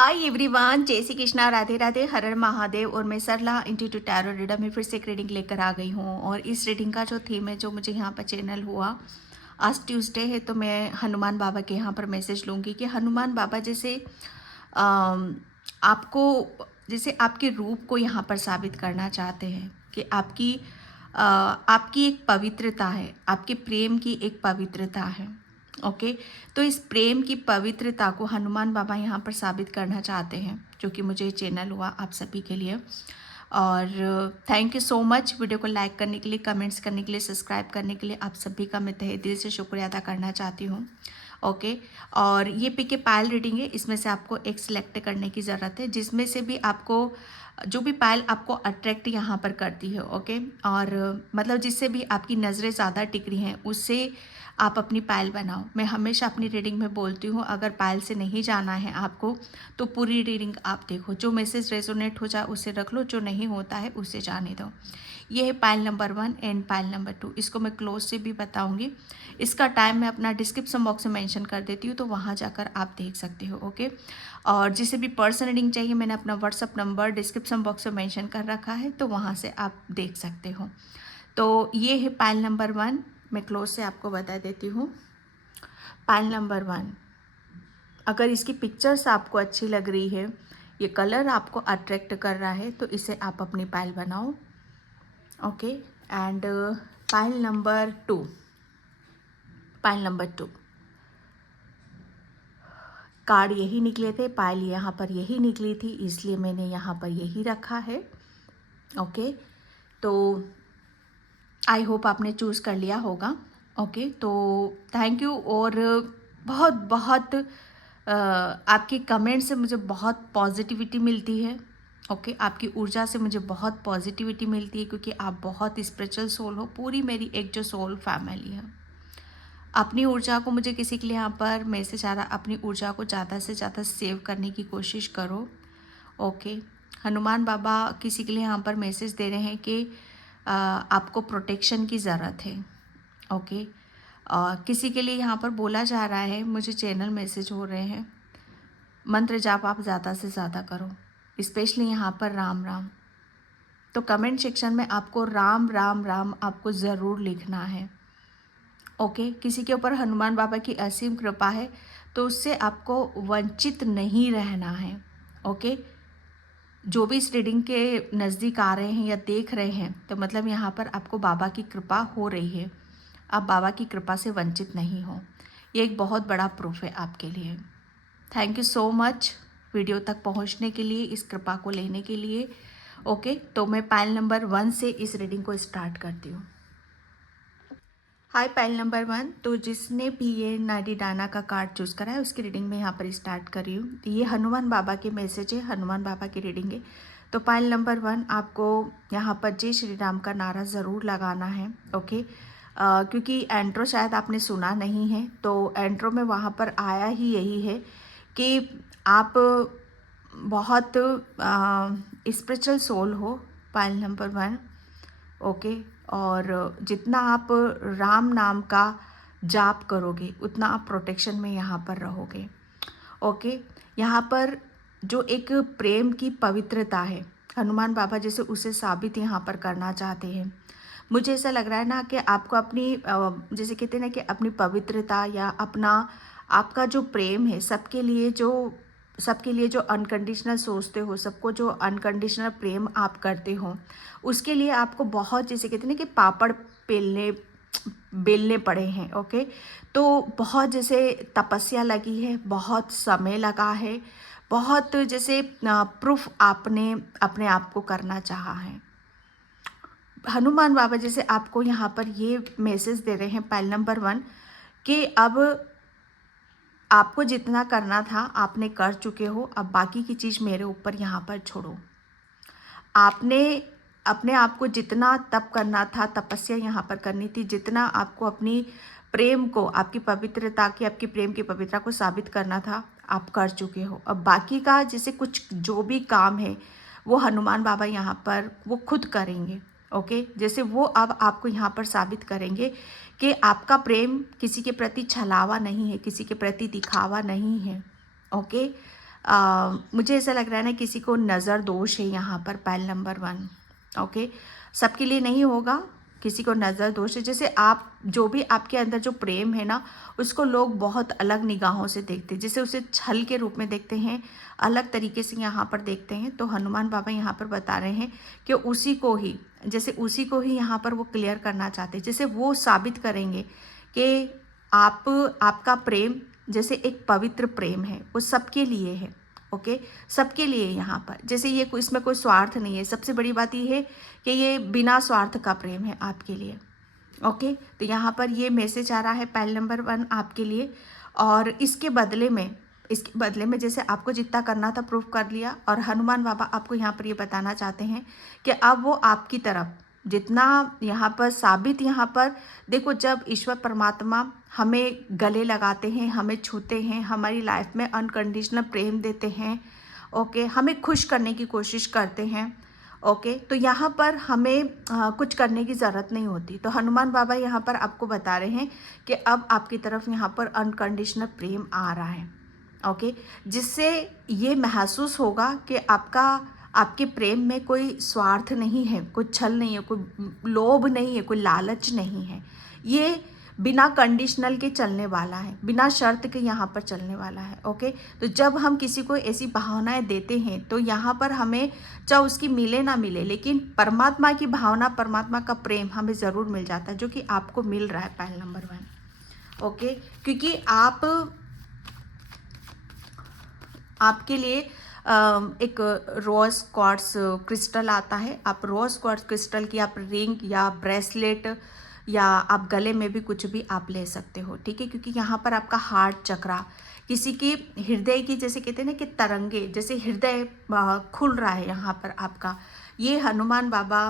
Hi everyone, जय श्री कृष्णा, राधे राधे, हर हर महादेव। और मैं सरला इंस्टीट्यूट टैरो रीडर में फिर से एक रीडिंग लेकर आ गई हूँ। और इस रीडिंग का जो थीम है, जो मुझे यहाँ पर चैनल हुआ, आज ट्यूसडे है, तो मैं हनुमान बाबा के यहाँ पर मैसेज लूँगी कि हनुमान बाबा जैसे आपको, जैसे आपके रूप को यहाँ पर साबित करना चाहते हैं कि आपकी एक पवित्रता है, आपके प्रेम की एक पवित्रता है। ओके, तो इस प्रेम की पवित्रता को हनुमान बाबा यहाँ पर साबित करना चाहते हैं, जो कि मुझे चैनल हुआ आप सभी के लिए। और thank you so much video को लाइक करने के लिए, कमेंट्स करने के लिए, सब्सक्राइब करने के लिए। आप सभी का मैं तहे दिल से शुक्रिया अदा करना चाहती हूँ। ओके, और ये पीके पायल रीडिंग है, इसमें से आपको एक सिलेक्ट करने की ज़रूरत है, जिसमें से भी आपको जो भी पायल आपको अट्रैक्ट यहाँ पर करती है। ओके, और मतलब जिससे भी आपकी नज़रें ज़्यादा टिक रही हैं, उससे आप अपनी पायल बनाओ। मैं हमेशा अपनी रीडिंग में बोलती हूँ, अगर पायल से नहीं जाना है आपको तो पूरी रीडिंग आप देखो, जो मैसेज रेजोनेट हो जाए उसे रख लो, जो नहीं होता है उसे जाने दो। ये है pile number 1 and pile number 2। इसको मैं क्लोज से भी बताऊंगी। इसका टाइम मैं अपना डिस्क्रिप्शन बॉक्स में मेंशन कर देती हूँ, तो वहाँ जाकर आप देख सकते हो। ओके, और जिसे भी पर्सनल रीडिंग चाहिए, मैंने अपना व्हाट्सअप नंबर डिस्क्रिप्शन बॉक्स में मेंशन कर रखा है, तो वहाँ से आप देख सकते हो। तो ये है पायल नंबर 1। मैं क्लोज से आपको बता देती हूँ। पायल नंबर 1, अगर इसकी पिक्चर्स आपको अच्छी लग रही है, ये कलर आपको अट्रैक्ट कर रहा है, तो इसे आप अपनी पायल बनाओ। Okay, and pile number 2, pile number 2 card यही निकले थे, पायल यहाँ पर यही निकली थी, इसलिए मैंने यहाँ पर यही रखा है। ओके, तो आई होप आपने चूज़ कर लिया होगा। ओके, तो थैंक यू। और बहुत बहुत आपकी कमेंट से मुझे बहुत पॉजिटिविटी मिलती है। ओके, आपकी ऊर्जा से मुझे बहुत पॉजिटिविटी मिलती है, क्योंकि आप बहुत स्पिरिचुअल सोल हो। पूरी मेरी एक जो सोल फैमिली है, अपनी ऊर्जा को, मुझे किसी के लिए यहाँ पर मैसेज आ रहा, अपनी ऊर्जा को ज़्यादा से ज़्यादा सेव करने की कोशिश करो। ओके, हनुमान बाबा किसी के लिए यहाँ पर मैसेज दे रहे हैं कि आपको प्रोटेक्शन की ज़रूरत है। ओके, किसी के लिए यहाँ पर बोला जा रहा है, मुझे चैनल मैसेज हो रहे हैं, मंत्र जाप आप ज़्यादा से ज़्यादा करो, स्पेशली यहाँ पर राम राम। तो कमेंट सेक्शन में आपको राम राम राम आपको ज़रूर लिखना है। ओके, किसी के ऊपर हनुमान बाबा की असीम कृपा है, तो उससे आपको वंचित नहीं रहना है। ओके, जो भी इस रीडिंग के नज़दीक आ रहे हैं या देख रहे हैं, तो मतलब यहाँ पर आपको बाबा की कृपा हो रही है, आप बाबा की कृपा से वंचित नहीं हो। ये एक बहुत बड़ा प्रूफ है आपके लिए। Thank you so much video तक पहुँचने के लिए, इस कृपा को लेने के लिए। ओके, तो मैं पायल नंबर 1 से इस रीडिंग को स्टार्ट करती हूँ। हाय पायल नंबर 1, तो जिसने भी ये नाडी डाना का कार्ड चूज़ करा है, उसकी रीडिंग में यहाँ पर स्टार्ट कर रही हूँ। ये हनुमान बाबा के मैसेज है, हनुमान बाबा की रीडिंग है। तो पायल नंबर 1, आपको यहाँ पर जय श्री राम का नारा ज़रूर लगाना है। ओके, क्योंकि एंट्रो शायद आपने सुना नहीं है, तो एंट्रो में वहाँ पर आया ही यही है कि आप बहुत स्पिरिचुअल सोल हो, पायल नंबर 1। ओके, और जितना आप राम नाम का जाप करोगे, उतना आप प्रोटेक्शन में यहाँ पर रहोगे। ओके, यहाँ पर जो एक प्रेम की पवित्रता है, हनुमान बाबा जैसे उसे साबित यहाँ पर करना चाहते हैं। मुझे ऐसा लग रहा है ना कि आपको अपनी जैसे कहते हैं ना कि अपनी पवित्रता या अपना आपका जो प्रेम है सबके लिए जो अनकंडीशनल सोचते हो, सबको जो अनकंडीशनल प्रेम आप करते हो, उसके लिए आपको बहुत, जैसे कहते हैं ना कि पापड़ बेलने पड़े हैं। ओके, तो बहुत जैसे तपस्या लगी है, बहुत समय लगा है, बहुत जैसे प्रूफ आपने अपने आप को करना चाहा है। हनुमान बाबा जैसे आपको यहाँ पर ये मैसेज दे रहे हैं, पायल नंबर 1, कि अब आपको जितना करना था आपने कर चुके हो, अब बाकी की चीज़ मेरे ऊपर यहाँ पर छोड़ो। आपने अपने आप को जितना तप करना था, तपस्या यहाँ पर करनी थी, जितना आपको अपनी प्रेम को, आपकी पवित्रता की, आपकी प्रेम की पवित्रता को साबित करना था, आप कर चुके हो। अब बाकी का जैसे कुछ जो भी काम है, वो हनुमान बाबा यहाँ पर वो खुद करेंगे। ओके, जैसे वो अब आपको यहाँ पर साबित करेंगे कि आपका प्रेम किसी के प्रति छलावा नहीं है, किसी के प्रति दिखावा नहीं है। ओके, मुझे ऐसा लग रहा है ना किसी को नज़र दोष है यहाँ पर पाइल नंबर 1। ओके, सबके लिए नहीं होगा, किसी को नज़र दोष है। जैसे आप जो भी आपके अंदर जो प्रेम है ना, उसको लोग बहुत अलग निगाहों से देखते हैं, जैसे उसे छल के रूप में देखते हैं, अलग तरीके से यहाँ पर देखते हैं। तो हनुमान बाबा यहाँ पर बता रहे हैं कि उसी को ही, जैसे उसी को ही यहाँ पर वो क्लियर करना चाहते हैं, जैसे वो साबित करेंगे कि आपका प्रेम जैसे एक पवित्र प्रेम है, वो सबके लिए है। ओके, सबके लिए यहाँ पर, जैसे ये इसमें कोई स्वार्थ नहीं है। सबसे बड़ी बात ये है कि ये बिना स्वार्थ का प्रेम है आपके लिए। ओके, तो यहाँ पर ये मैसेज आ रहा है पाइल नंबर 1 आपके लिए। और इसके बदले में जैसे आपको जितना करना था प्रूफ कर लिया, और हनुमान बाबा आपको यहाँ पर ये बताना चाहते हैं कि अब वो आपकी तरफ जितना यहाँ पर साबित, यहाँ पर देखो, जब ईश्वर परमात्मा हमें गले लगाते हैं, हमें छूते हैं, हमारी लाइफ में अनकंडीशनल प्रेम देते हैं, ओके, हमें खुश करने की कोशिश करते हैं, ओके, तो यहाँ पर हमें कुछ करने की ज़रूरत नहीं होती। तो हनुमान बाबा यहाँ पर आपको बता रहे हैं कि अब आपकी तरफ यहाँ पर अनकंडीशनल प्रेम आ रहा है, ओके, जिससे ये महसूस होगा कि आपके प्रेम में कोई स्वार्थ नहीं है, कोई छल नहीं है, कोई लोभ नहीं है, कोई लालच नहीं है। ये बिना कंडीशनल के चलने वाला है, बिना शर्त के यहाँ पर चलने वाला है। ओके, तो जब हम किसी को ऐसी भावनाएं देते हैं तो यहाँ पर हमें चाहे उसकी मिले ना मिले, लेकिन परमात्मा की भावना, परमात्मा का प्रेम हमें ज़रूर मिल जाता है, जो कि आपको मिल रहा है पाइल नंबर 1। ओके, क्योंकि आपके लिए एक रोज़ क्वार्ट्स क्रिस्टल आता है। आप रोज़ क्वार्ट्स क्रिस्टल की आप रिंग या ब्रेसलेट या आप गले में भी कुछ भी आप ले सकते हो, ठीक है, क्योंकि यहाँ पर आपका हार्ट चक्रा, किसी की हृदय की, जैसे कहते हैं ना कि तरंगे, जैसे हृदय खुल रहा है यहाँ पर आपका, ये हनुमान बाबा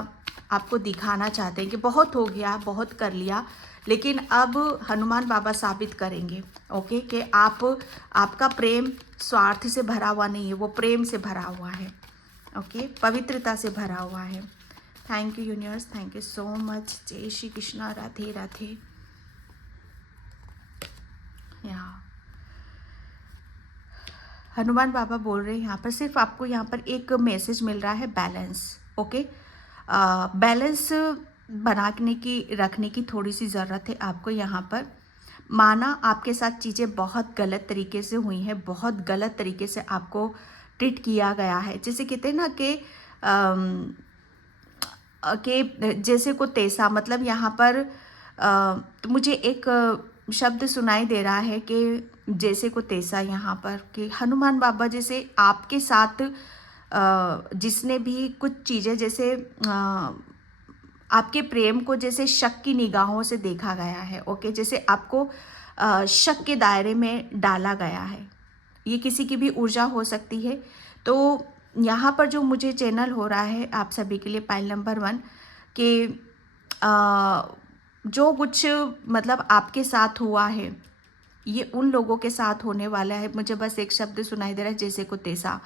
आपको दिखाना चाहते हैं कि बहुत हो गया, बहुत कर लिया, लेकिन अब हनुमान बाबा साबित करेंगे, ओके, कि आपका प्रेम स्वार्थ से भरा हुआ नहीं है, वो प्रेम से भरा हुआ है, ओके, पवित्रता से भरा हुआ है। Thank you universe, thank you so much. जय श्री कृष्णा, राधे राधे। या हनुमान बाबा बोल रहे हैं यहाँ पर, सिर्फ आपको यहाँ पर एक मैसेज मिल रहा है, बैलेंस। ओके, बैलेंस बनाने की, रखने की थोड़ी सी ज़रूरत है आपको यहाँ पर। माना आपके साथ चीज़ें बहुत गलत तरीके से हुई हैं, बहुत गलत तरीके से आपको ट्रीट किया गया है, जैसे कहते हैं ना कि जैसे को तैसा, मतलब यहाँ पर तो मुझे एक शब्द सुनाई दे रहा है कि जैसे को तैसा, यहाँ पर कि हनुमान बाबा जैसे आपके साथ जिसने भी कुछ चीज़ें, जैसे आपके प्रेम को जैसे शक की निगाहों से देखा गया है, ओके, जैसे आपको शक के दायरे में डाला गया है। ये किसी की भी ऊर्जा हो सकती है। तो यहाँ पर जो मुझे चैनल हो रहा है आप सभी के लिए पाइल नंबर 1 कि जो कुछ मतलब आपके साथ हुआ है, ये उन लोगों के साथ होने वाला है। मुझे बस एक शब्द सुनाई दे रहा है, जैसे को तैसा।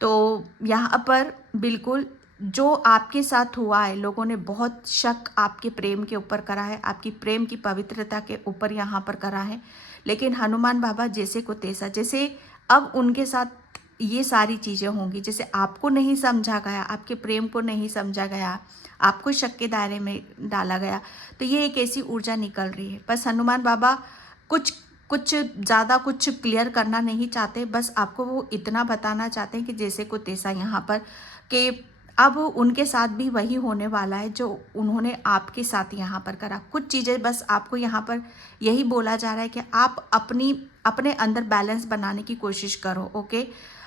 तो यहाँ पर बिल्कुल जो आपके साथ हुआ है, लोगों ने बहुत शक आपके प्रेम के ऊपर करा है, आपकी प्रेम की पवित्रता के ऊपर यहाँ पर करा है, लेकिन हनुमान बाबा जैसे को तैसा, जैसे अब उनके साथ ये सारी चीज़ें होंगी, जैसे आपको नहीं समझा गया, आपके प्रेम को नहीं समझा गया, आपको शक के दायरे में डाला गया, तो ये एक ऐसी ऊर्जा निकल रही है। बस हनुमान बाबा कुछ ज़्यादा कुछ क्लियर करना नहीं चाहते, बस आपको वो इतना बताना चाहते हैं कि जैसे को तैसा यहाँ पर, कि अब उनके साथ भी वही होने वाला है जो उन्होंने आपके साथ यहाँ पर करा। कुछ चीज़ें बस आपको यहाँ पर यही बोला जा रहा है कि आप अपने अंदर बैलेंस बनाने की कोशिश करो, ओके।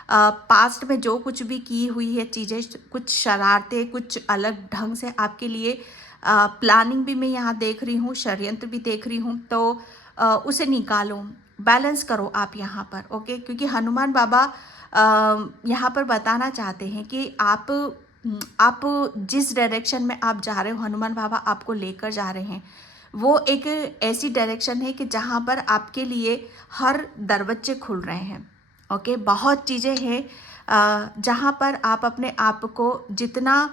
पास्ट में जो कुछ भी की हुई है चीज़ें, कुछ शरारतें, कुछ अलग ढंग से आपके लिए प्लानिंग भी मैं यहाँ देख रही हूँ, षड्यंत्र भी देख रही हूँ, तो उसे निकालो, बैलेंस करो आप यहाँ पर, ओके, क्योंकि हनुमान बाबा यहाँ पर बताना चाहते हैं कि आप जिस डायरेक्शन में आप जा रहे हो, हनुमान बाबा आपको लेकर जा रहे हैं, वो एक ऐसी डायरेक्शन है कि जहाँ पर आपके लिए हर दरवाजे खुल रहे हैं, ओके। बहुत चीज़ें हैं जहाँ पर आप अपने आप को जितना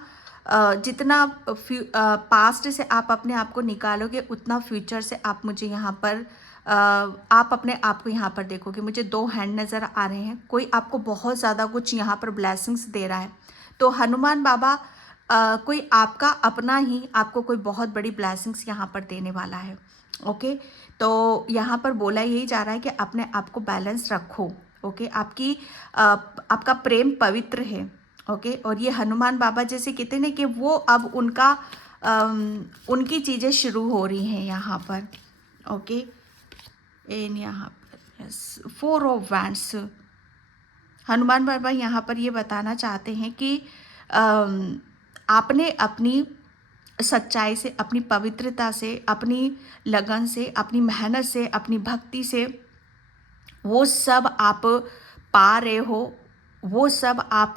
पास्ट से आप अपने आप को निकालोगे, उतना फ्यूचर से आप मुझे यहाँ पर आप अपने आप को यहाँ पर देखोगे, मुझे 2 हैंड नज़र आ रहे हैं, कोई आपको बहुत ज़्यादा कुछ यहाँ पर ब्लेसिंग्स दे रहा है। तो हनुमान बाबा कोई आपका अपना ही आपको कोई बहुत बड़ी ब्लेसिंग्स यहाँ पर देने वाला है। ओके, तो यहाँ पर बोला यही जा रहा है कि अपने आप को बैलेंस रखो। ओके, आपका प्रेम पवित्र है। ओके, और ये हनुमान बाबा जैसे कहते हैं ना कि वो अब उनकी चीज़ें शुरू हो रही हैं यहाँ पर। ओके, एंड यहाँ पर यस 4 ऑफ वैंड्स। हनुमान बाबा यहाँ पर ये बताना चाहते हैं कि आपने अपनी सच्चाई से, अपनी पवित्रता से, अपनी लगन से, अपनी मेहनत से, अपनी भक्ति से वो सब आप पा रहे हो, वो सब आप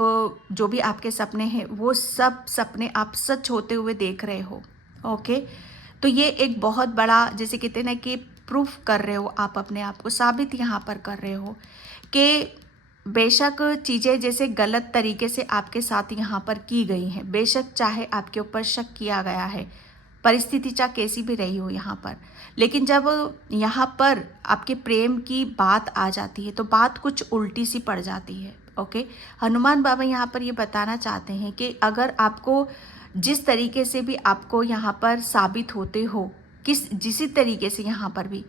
जो भी आपके सपने हैं वो सब सपने आप सच होते हुए देख रहे हो। ओके, तो ये एक बहुत बड़ा जैसे कहते हैं ना कि प्रूफ कर रहे हो, आप अपने आप को साबित यहाँ पर कर रहे हो कि बेशक चीज़ें जैसे गलत तरीके से आपके साथ यहाँ पर की गई हैं, बेशक चाहे आपके ऊपर शक किया गया है, परिस्थिति चाहे कैसी भी रही हो यहाँ पर, लेकिन जब यहाँ पर आपके प्रेम की बात आ जाती है तो बात कुछ उल्टी सी पड़ जाती है। ओके, हनुमान बाबा यहाँ पर ये बताना चाहते हैं कि अगर आपको जिस तरीके से भी आपको यहाँ पर साबित होते हो, जिस तरीके से यहाँ पर भी,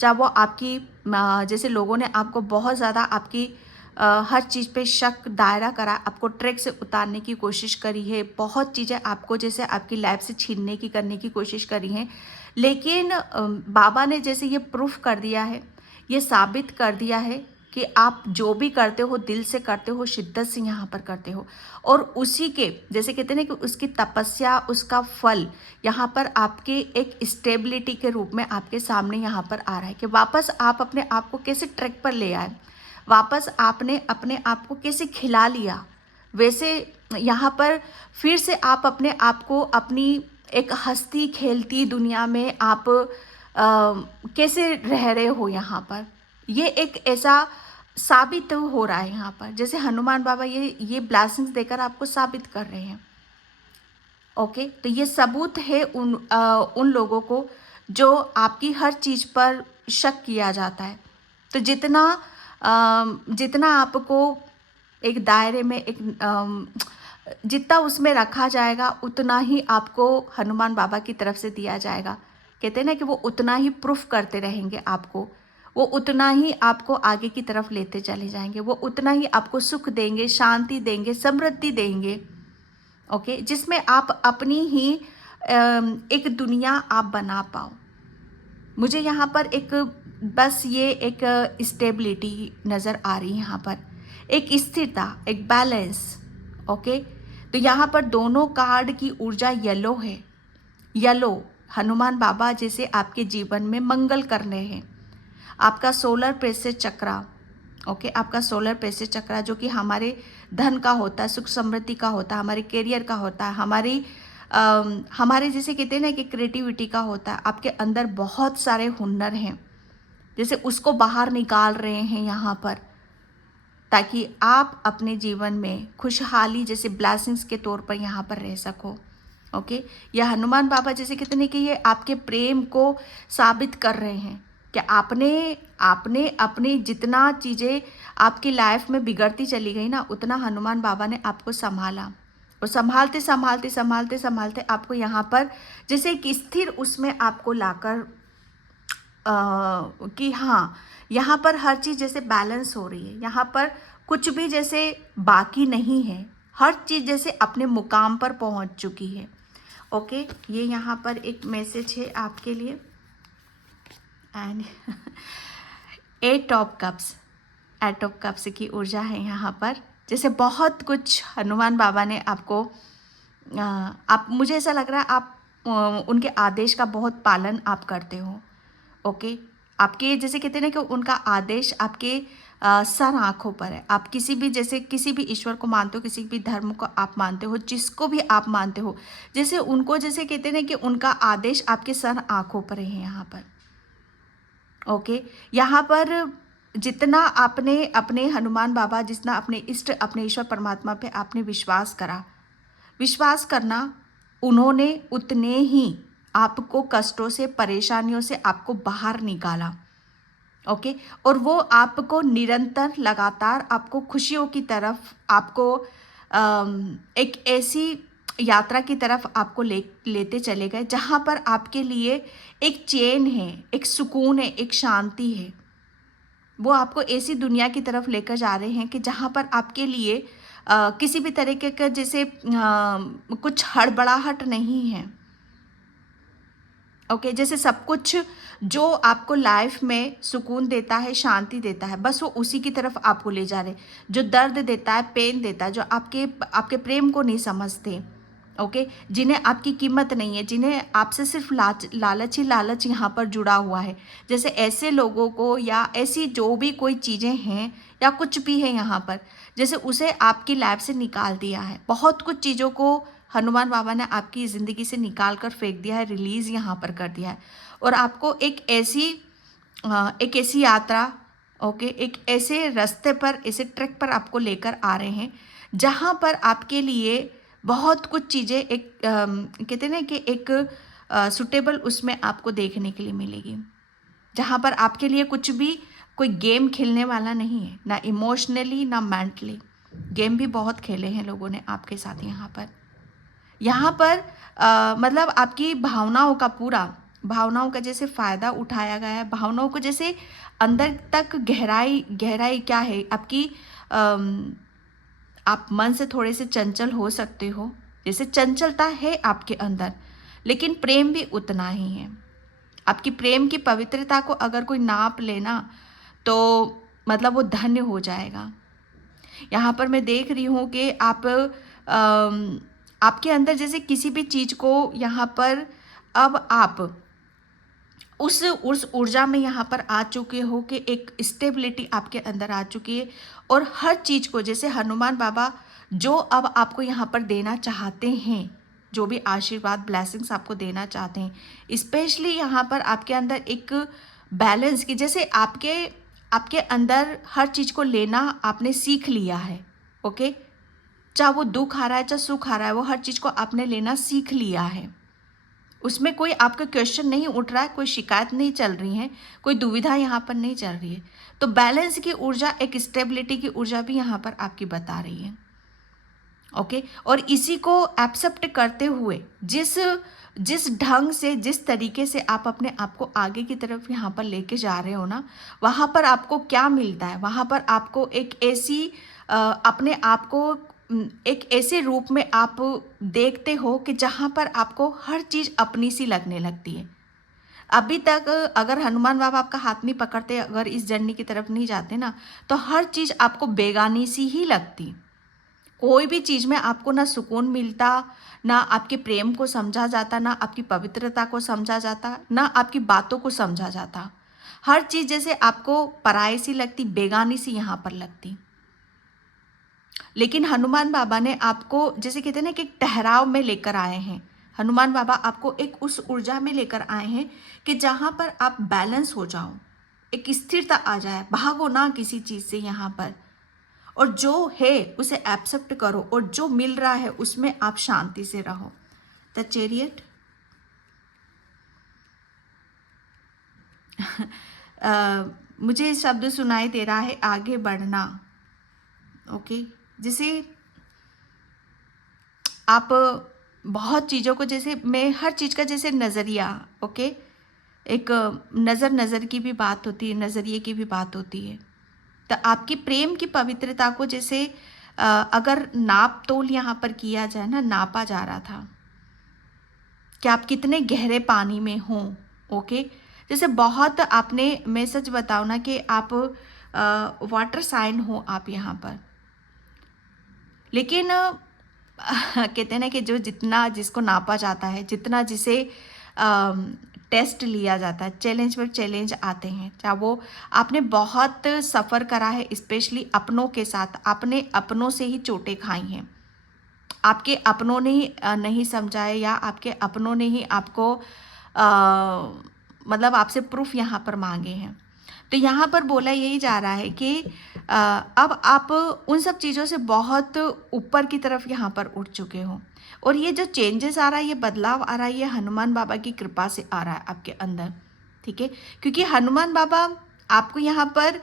चाहे वो आपकी जैसे लोगों ने आपको बहुत ज़्यादा आपकी हर चीज़ पे शक दायरा करा, आपको ट्रैक से उतारने की कोशिश करी है, बहुत चीज़ें आपको जैसे आपकी लाइफ से छीनने की करने की कोशिश करी हैं, लेकिन बाबा ने जैसे ये प्रूफ कर दिया है, ये साबित कर दिया है कि आप जो भी करते हो दिल से करते हो, शिद्दत से यहाँ पर करते हो, और उसी के जैसे कहते हैं ना कि उसकी तपस्या, उसका फल यहाँ पर आपके एक स्टेबिलिटी के रूप में आपके सामने यहाँ पर आ रहा है कि वापस आप अपने आप को कैसे ट्रैक पर ले आए, वापस आपने अपने आप को कैसे खिला लिया, वैसे यहाँ पर फिर से आप अपने आप को अपनी एक हंसती खेलती दुनिया में आप कैसे रह रहे हो यहाँ पर, ये एक ऐसा साबित हो रहा है यहाँ पर, जैसे हनुमान बाबा ये ब्लेसिंग्स देकर आपको साबित कर रहे हैं। ओके, तो ये सबूत है उन लोगों को जो आपकी हर चीज़ पर शक किया जाता है। तो जितना आपको एक दायरे में जितना उसमें रखा जाएगा उतना ही आपको हनुमान बाबा की तरफ से दिया जाएगा। कहते हैं ना कि वो उतना ही प्रूफ करते रहेंगे आपको, वो उतना ही आपको आगे की तरफ लेते चले जाएंगे, वो उतना ही आपको सुख देंगे, शांति देंगे, समृद्धि देंगे। ओके, जिसमें आप अपनी ही एक दुनिया आप बना पाओ। मुझे यहाँ पर बस ये एक स्टेबिलिटी नज़र आ रही है, यहाँ पर एक स्थिरता, एक बैलेंस। ओके, तो यहाँ पर दोनों कार्ड की ऊर्जा येलो है। येलो हनुमान बाबा जैसे आपके जीवन में मंगल कर रहे हैं। आपका सोलर प्लेक्सस चक्रा, ओके, आपका सोलर प्लेक्सस चक्रा जो कि हमारे धन का होता है, सुख समृद्धि का होता है, हमारे करियर का होता है, हमारे जैसे कहते हैं ना कि क्रिएटिविटी का होता है। आपके अंदर बहुत सारे हुनर हैं, जैसे उसको बाहर निकाल रहे हैं यहाँ पर, ताकि आप अपने जीवन में खुशहाली जैसे ब्लेसिंग्स के तौर पर यहाँ पर रह सको। ओके, यह हनुमान बाबा जैसे कहते हैं कि ये आपके प्रेम को साबित कर रहे हैं कि आपने अपनी जितना चीज़ें आपकी लाइफ में बिगड़ती चली गई ना, उतना हनुमान बाबा ने आपको संभाला, और संभालते संभालते संभालते संभालते आपको यहाँ पर जैसे एक स्थिर उसमें आपको लाकर कि हाँ, यहाँ पर हर चीज़ जैसे बैलेंस हो रही है, यहाँ पर कुछ भी जैसे बाकी नहीं है, हर चीज़ जैसे अपने मुकाम पर पहुँच चुकी है। ओके, ये यहाँ पर एक मैसेज है आपके लिए। एंड 8 ऑफ कप्स की ऊर्जा है यहाँ पर, जैसे बहुत कुछ हनुमान बाबा ने आपको आप मुझे ऐसा लग रहा है आप उनके आदेश का बहुत पालन आप करते हो। ओके, आपके जैसे कहते हैं ना कि उनका आदेश आपके सर आँखों पर है। आप किसी भी ईश्वर को मानते हो, किसी भी धर्म को आप मानते हो, जिसको भी आप मानते हो, जैसे उनको जैसे कहते हैं ना कि उनका आदेश आपके सर आँखों पर है यहाँ पर। ओके, यहाँ पर जितना आपने अपने हनुमान बाबा, जितना अपने इष्ट, अपने ईश्वर परमात्मा पे आपने विश्वास करना, उन्होंने उतने ही आपको कष्टों से, परेशानियों से आपको बाहर निकाला। ओके। और वो आपको निरंतर लगातार आपको खुशियों की तरफ, आपको एक ऐसी यात्रा की तरफ आपको लेते चले गए जहाँ पर आपके लिए एक चैन है, एक सुकून है, एक शांति है। वो आपको ऐसी दुनिया की तरफ लेकर जा रहे हैं कि जहाँ पर आपके लिए किसी भी तरीके का जैसे कुछ हड़बड़ाहट नहीं है। ओके, जैसे सब कुछ जो आपको लाइफ में सुकून देता है, शांति देता है, बस वो उसी की तरफ आपको ले जा रहे। जो दर्द देता है, पेन देता है, जो आपके आपके प्रेम को नहीं समझते, ओके, जिन्हें आपकी कीमत नहीं है, जिन्हें आपसे सिर्फ लालच ही लालच यहाँ पर जुड़ा हुआ है, जैसे ऐसे लोगों को या ऐसी जो भी कोई चीज़ें हैं या कुछ भी है यहाँ पर, जैसे उसे आपकी लाइफ से निकाल दिया है। बहुत कुछ चीज़ों को हनुमान बाबा ने आपकी ज़िंदगी से निकाल कर फेंक दिया है, रिलीज़ यहाँ पर कर दिया है। और आपको एक ऐसी यात्रा, ओके, एक ऐसे रास्ते पर, ऐसे ट्रैक पर आपको लेकर आ रहे हैं जहाँ पर आपके लिए बहुत कुछ चीज़ें एक कहते हैं ना कि एक सुटेबल उसमें आपको देखने के लिए मिलेगी, जहाँ पर आपके लिए कुछ भी कोई गेम खेलने वाला नहीं है, ना इमोशनली ना मेंटली। गेम भी बहुत खेले हैं लोगों ने आपके साथ यहाँ पर मतलब आपकी भावनाओं का जैसे फ़ायदा उठाया गया है, भावनाओं को जैसे अंदर तक गहराई क्या है आपकी, आप मन से थोड़े से चंचल हो सकते हो, जैसे चंचलता है आपके अंदर, लेकिन प्रेम भी उतना ही है। आपकी प्रेम की पवित्रता को अगर कोई नाप लेना तो मतलब वो धन्य हो जाएगा। यहाँ पर मैं देख रही हूँ कि आपके अंदर जैसे किसी भी चीज़ को यहाँ पर अब आप उस ऊर्जा में यहाँ पर आ चुके हो कि एक स्टेबिलिटी आपके अंदर आ चुकी है। और हर चीज़ को जैसे हनुमान बाबा जो अब आपको यहाँ पर देना चाहते हैं, जो भी आशीर्वाद ब्लेसिंग्स आपको देना चाहते हैं, स्पेशली यहाँ पर आपके अंदर एक बैलेंस की, जैसे आपके अंदर हर चीज़ को लेना आपने सीख लिया है। ओके, चाहे वो दुख आ रहा है चाहे सुख आ रहा है, वो हर चीज़ को आपने लेना सीख लिया है। उसमें कोई आपका क्वेश्चन नहीं उठ रहा है, कोई शिकायत नहीं चल रही है, कोई दुविधा यहाँ पर नहीं चल रही है। तो बैलेंस की ऊर्जा, एक स्टेबिलिटी की ऊर्जा भी यहाँ पर आपकी बता रही है। ओके, और इसी को एक्सेप्ट करते हुए जिस ढंग से, जिस तरीके से आप अपने आप को आगे की तरफ यहाँ पर लेके जा रहे हो ना, वहाँ पर आपको क्या मिलता है, वहाँ पर आपको एक ऐसी अपने आप को एक ऐसे रूप में आप देखते हो कि जहाँ पर आपको हर चीज़ अपनी सी लगने लगती है। अभी तक अगर हनुमान बाबा आपका हाथ नहीं पकड़ते, अगर इस जर्नी की तरफ नहीं जाते ना, तो हर चीज़ आपको बेगानी सी ही लगती। कोई भी चीज़ में आपको ना सुकून मिलता, ना आपके प्रेम को समझा जाता, ना आपकी पवित्रता को समझा जाता, ना आपकी बातों को समझा जाता। हर चीज़ जैसे आपको पराई सी लगती, बेगानी सी यहाँ पर लगती। लेकिन हनुमान बाबा ने आपको जैसे कहते हैं ना कि एक ठहराव में लेकर आए हैं। हनुमान बाबा आपको एक उस ऊर्जा में लेकर आए हैं कि जहाँ पर आप बैलेंस हो जाओ, एक स्थिरता आ जाए, भागो ना किसी चीज़ से यहाँ पर, और जो है उसे एक्सेप्ट करो, और जो मिल रहा है उसमें आप शांति से रहो। द चैरियट मुझे शब्द सुनाई दे रहा है, आगे बढ़ना। ओके, जैसे आप बहुत चीज़ों को, जैसे मैं हर चीज़ का जैसे नज़रिया, ओके, एक नज़र की भी बात होती है, नज़रिए की भी बात होती है। तो आपकी प्रेम की पवित्रता को जैसे अगर नाप तोल यहाँ पर किया जाए ना, नापा जा रहा था कि आप कितने गहरे पानी में हो। ओके, जैसे बहुत आपने, मैं सच बताऊँ ना कि आप वाटर साइन हो आप यहाँ पर, लेकिन कहते हैं ना कि जो जितना जिसको नापा जाता है, जितना जिसे टेस्ट लिया जाता है, चैलेंज पर चैलेंज आते हैं, चाहे वो आपने बहुत सफ़र करा है, स्पेशली अपनों के साथ, आपने अपनों से ही चोटें खाई हैं, आपके अपनों ने ही नहीं समझा है, या आपके अपनों ने ही आपको मतलब आपसे प्रूफ यहाँ पर मांगे हैं। तो यहाँ पर बोला यही जा रहा है कि अब आप उन सब चीज़ों से बहुत ऊपर की तरफ यहाँ पर उठ चुके हो, और ये जो चेंजेस आ रहा है, ये बदलाव आ रहा है, ये हनुमान बाबा की कृपा से आ रहा है आपके अंदर। ठीक है, क्योंकि हनुमान बाबा आपको यहाँ पर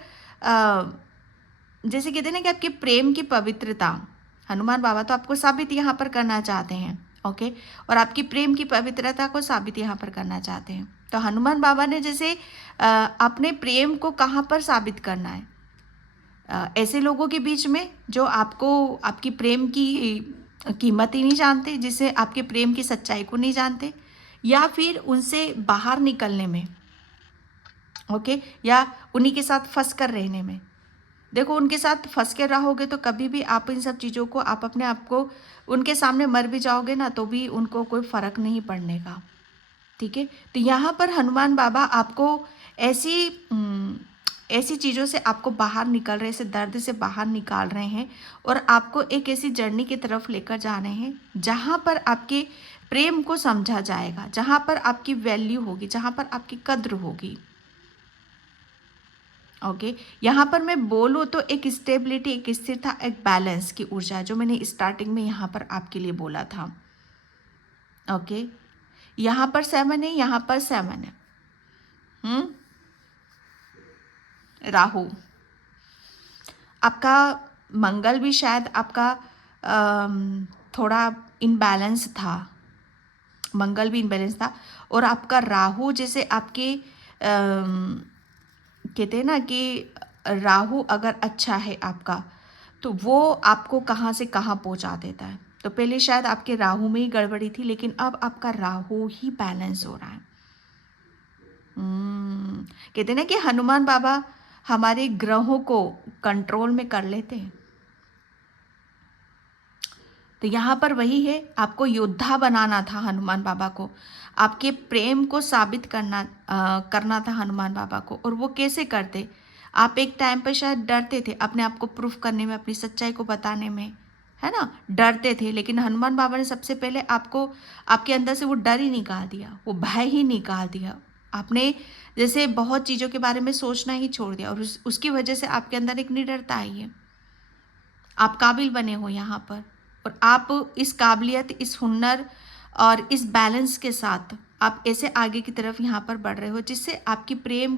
जैसे कहते हैं ना कि आपके प्रेम की पवित्रता, हनुमान बाबा तो आपको साबित यहाँ पर करना चाहते हैं, ओके, और आपकी प्रेम की पवित्रता को साबित यहाँ पर करना चाहते हैं। तो हनुमान बाबा ने जैसे अपने प्रेम को कहाँ पर साबित करना है, ऐसे लोगों के बीच में जो आपको आपकी प्रेम की कीमत ही नहीं जानते, जिसे आपके प्रेम की सच्चाई को नहीं जानते, या फिर उनसे बाहर निकलने में, ओके, या उन्हीं के साथ फंस कर रहने में। देखो, उनके साथ फंस के रहोगे तो कभी भी आप इन सब चीज़ों को, आप अपने आप को उनके सामने मर भी जाओगे ना तो भी उनको कोई फ़र्क नहीं पड़ने का, ठीक है। तो यहाँ पर हनुमान बाबा आपको ऐसी चीज़ों से आपको बाहर निकल रहे, ऐसे दर्द से बाहर निकाल रहे हैं और आपको एक ऐसी जर्नी की तरफ लेकर जा रहे हैं जहाँ पर आपके प्रेम को समझा जाएगा, जहाँ पर आपकी वैल्यू होगी, जहाँ पर आपकी कद्र होगी, ओके। यहाँ पर मैं बोलूँ तो एक स्टेबिलिटी, एक स्थिरता, एक बैलेंस की ऊर्जा, जो मैंने स्टार्टिंग में यहाँ पर आपके लिए बोला था, ओके। यहाँ पर 7 है, यहाँ पर 7 है, राहु, आपका मंगल भी शायद आपका थोड़ा इनबैलेंस था, मंगल भी इनबैलेंस था, और आपका राहु जैसे आपके कहते हैं ना कि राहु अगर अच्छा है आपका तो वो आपको कहाँ से कहाँ पहुँचा देता है। तो पहले शायद आपके राहु में ही गड़बड़ी थी, लेकिन अब आपका राहु ही बैलेंस हो रहा है। कहते हैं ना कि हनुमान बाबा हमारे ग्रहों को कंट्रोल में कर लेते हैं। तो यहाँ पर वही है, आपको योद्धा बनाना था हनुमान बाबा को, आपके प्रेम को साबित करना था हनुमान बाबा को। और वो कैसे करते, आप एक टाइम पर शायद डरते थे अपने आप को प्रूफ करने में, अपनी सच्चाई को बताने में, है ना, डरते थे, लेकिन हनुमान बाबा ने सबसे पहले आपको, आपके अंदर से वो डर ही निकाल दिया, वो भय ही निकाल दिया। आपने जैसे बहुत चीज़ों के बारे में सोचना ही छोड़ दिया और उसकी वजह से आपके अंदर एक निडरता आई है। आप काबिल बने हो यहाँ पर, और आप इस काबिलियत, इस हुनर और इस बैलेंस के साथ आप ऐसे आगे की तरफ यहाँ पर बढ़ रहे हो जिससे आपकी प्रेम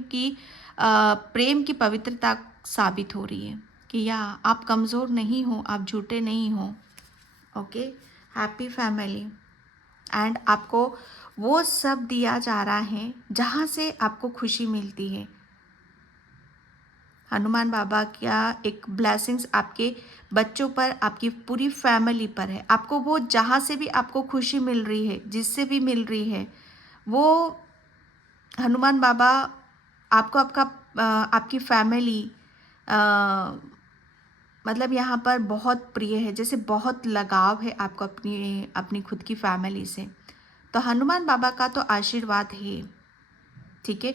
की पवित्रता साबित हो रही है कि या आप कमज़ोर नहीं हो, आप झूठे नहीं हो, ओके। हैप्पी फैमिली, एंड आपको वो सब दिया जा रहा है जहाँ से आपको खुशी मिलती है। हनुमान बाबा का एक ब्लेसिंग्स आपके बच्चों पर, आपकी पूरी फैमिली पर है। आपको वो जहाँ से भी आपको खुशी मिल रही है, जिससे भी मिल रही है, वो हनुमान बाबा आपको आपकी फैमिली मतलब यहाँ पर बहुत प्रिय है, जैसे बहुत लगाव है आपको अपनी खुद की फैमिली से। तो हनुमान बाबा का तो आशीर्वाद है, ठीक है।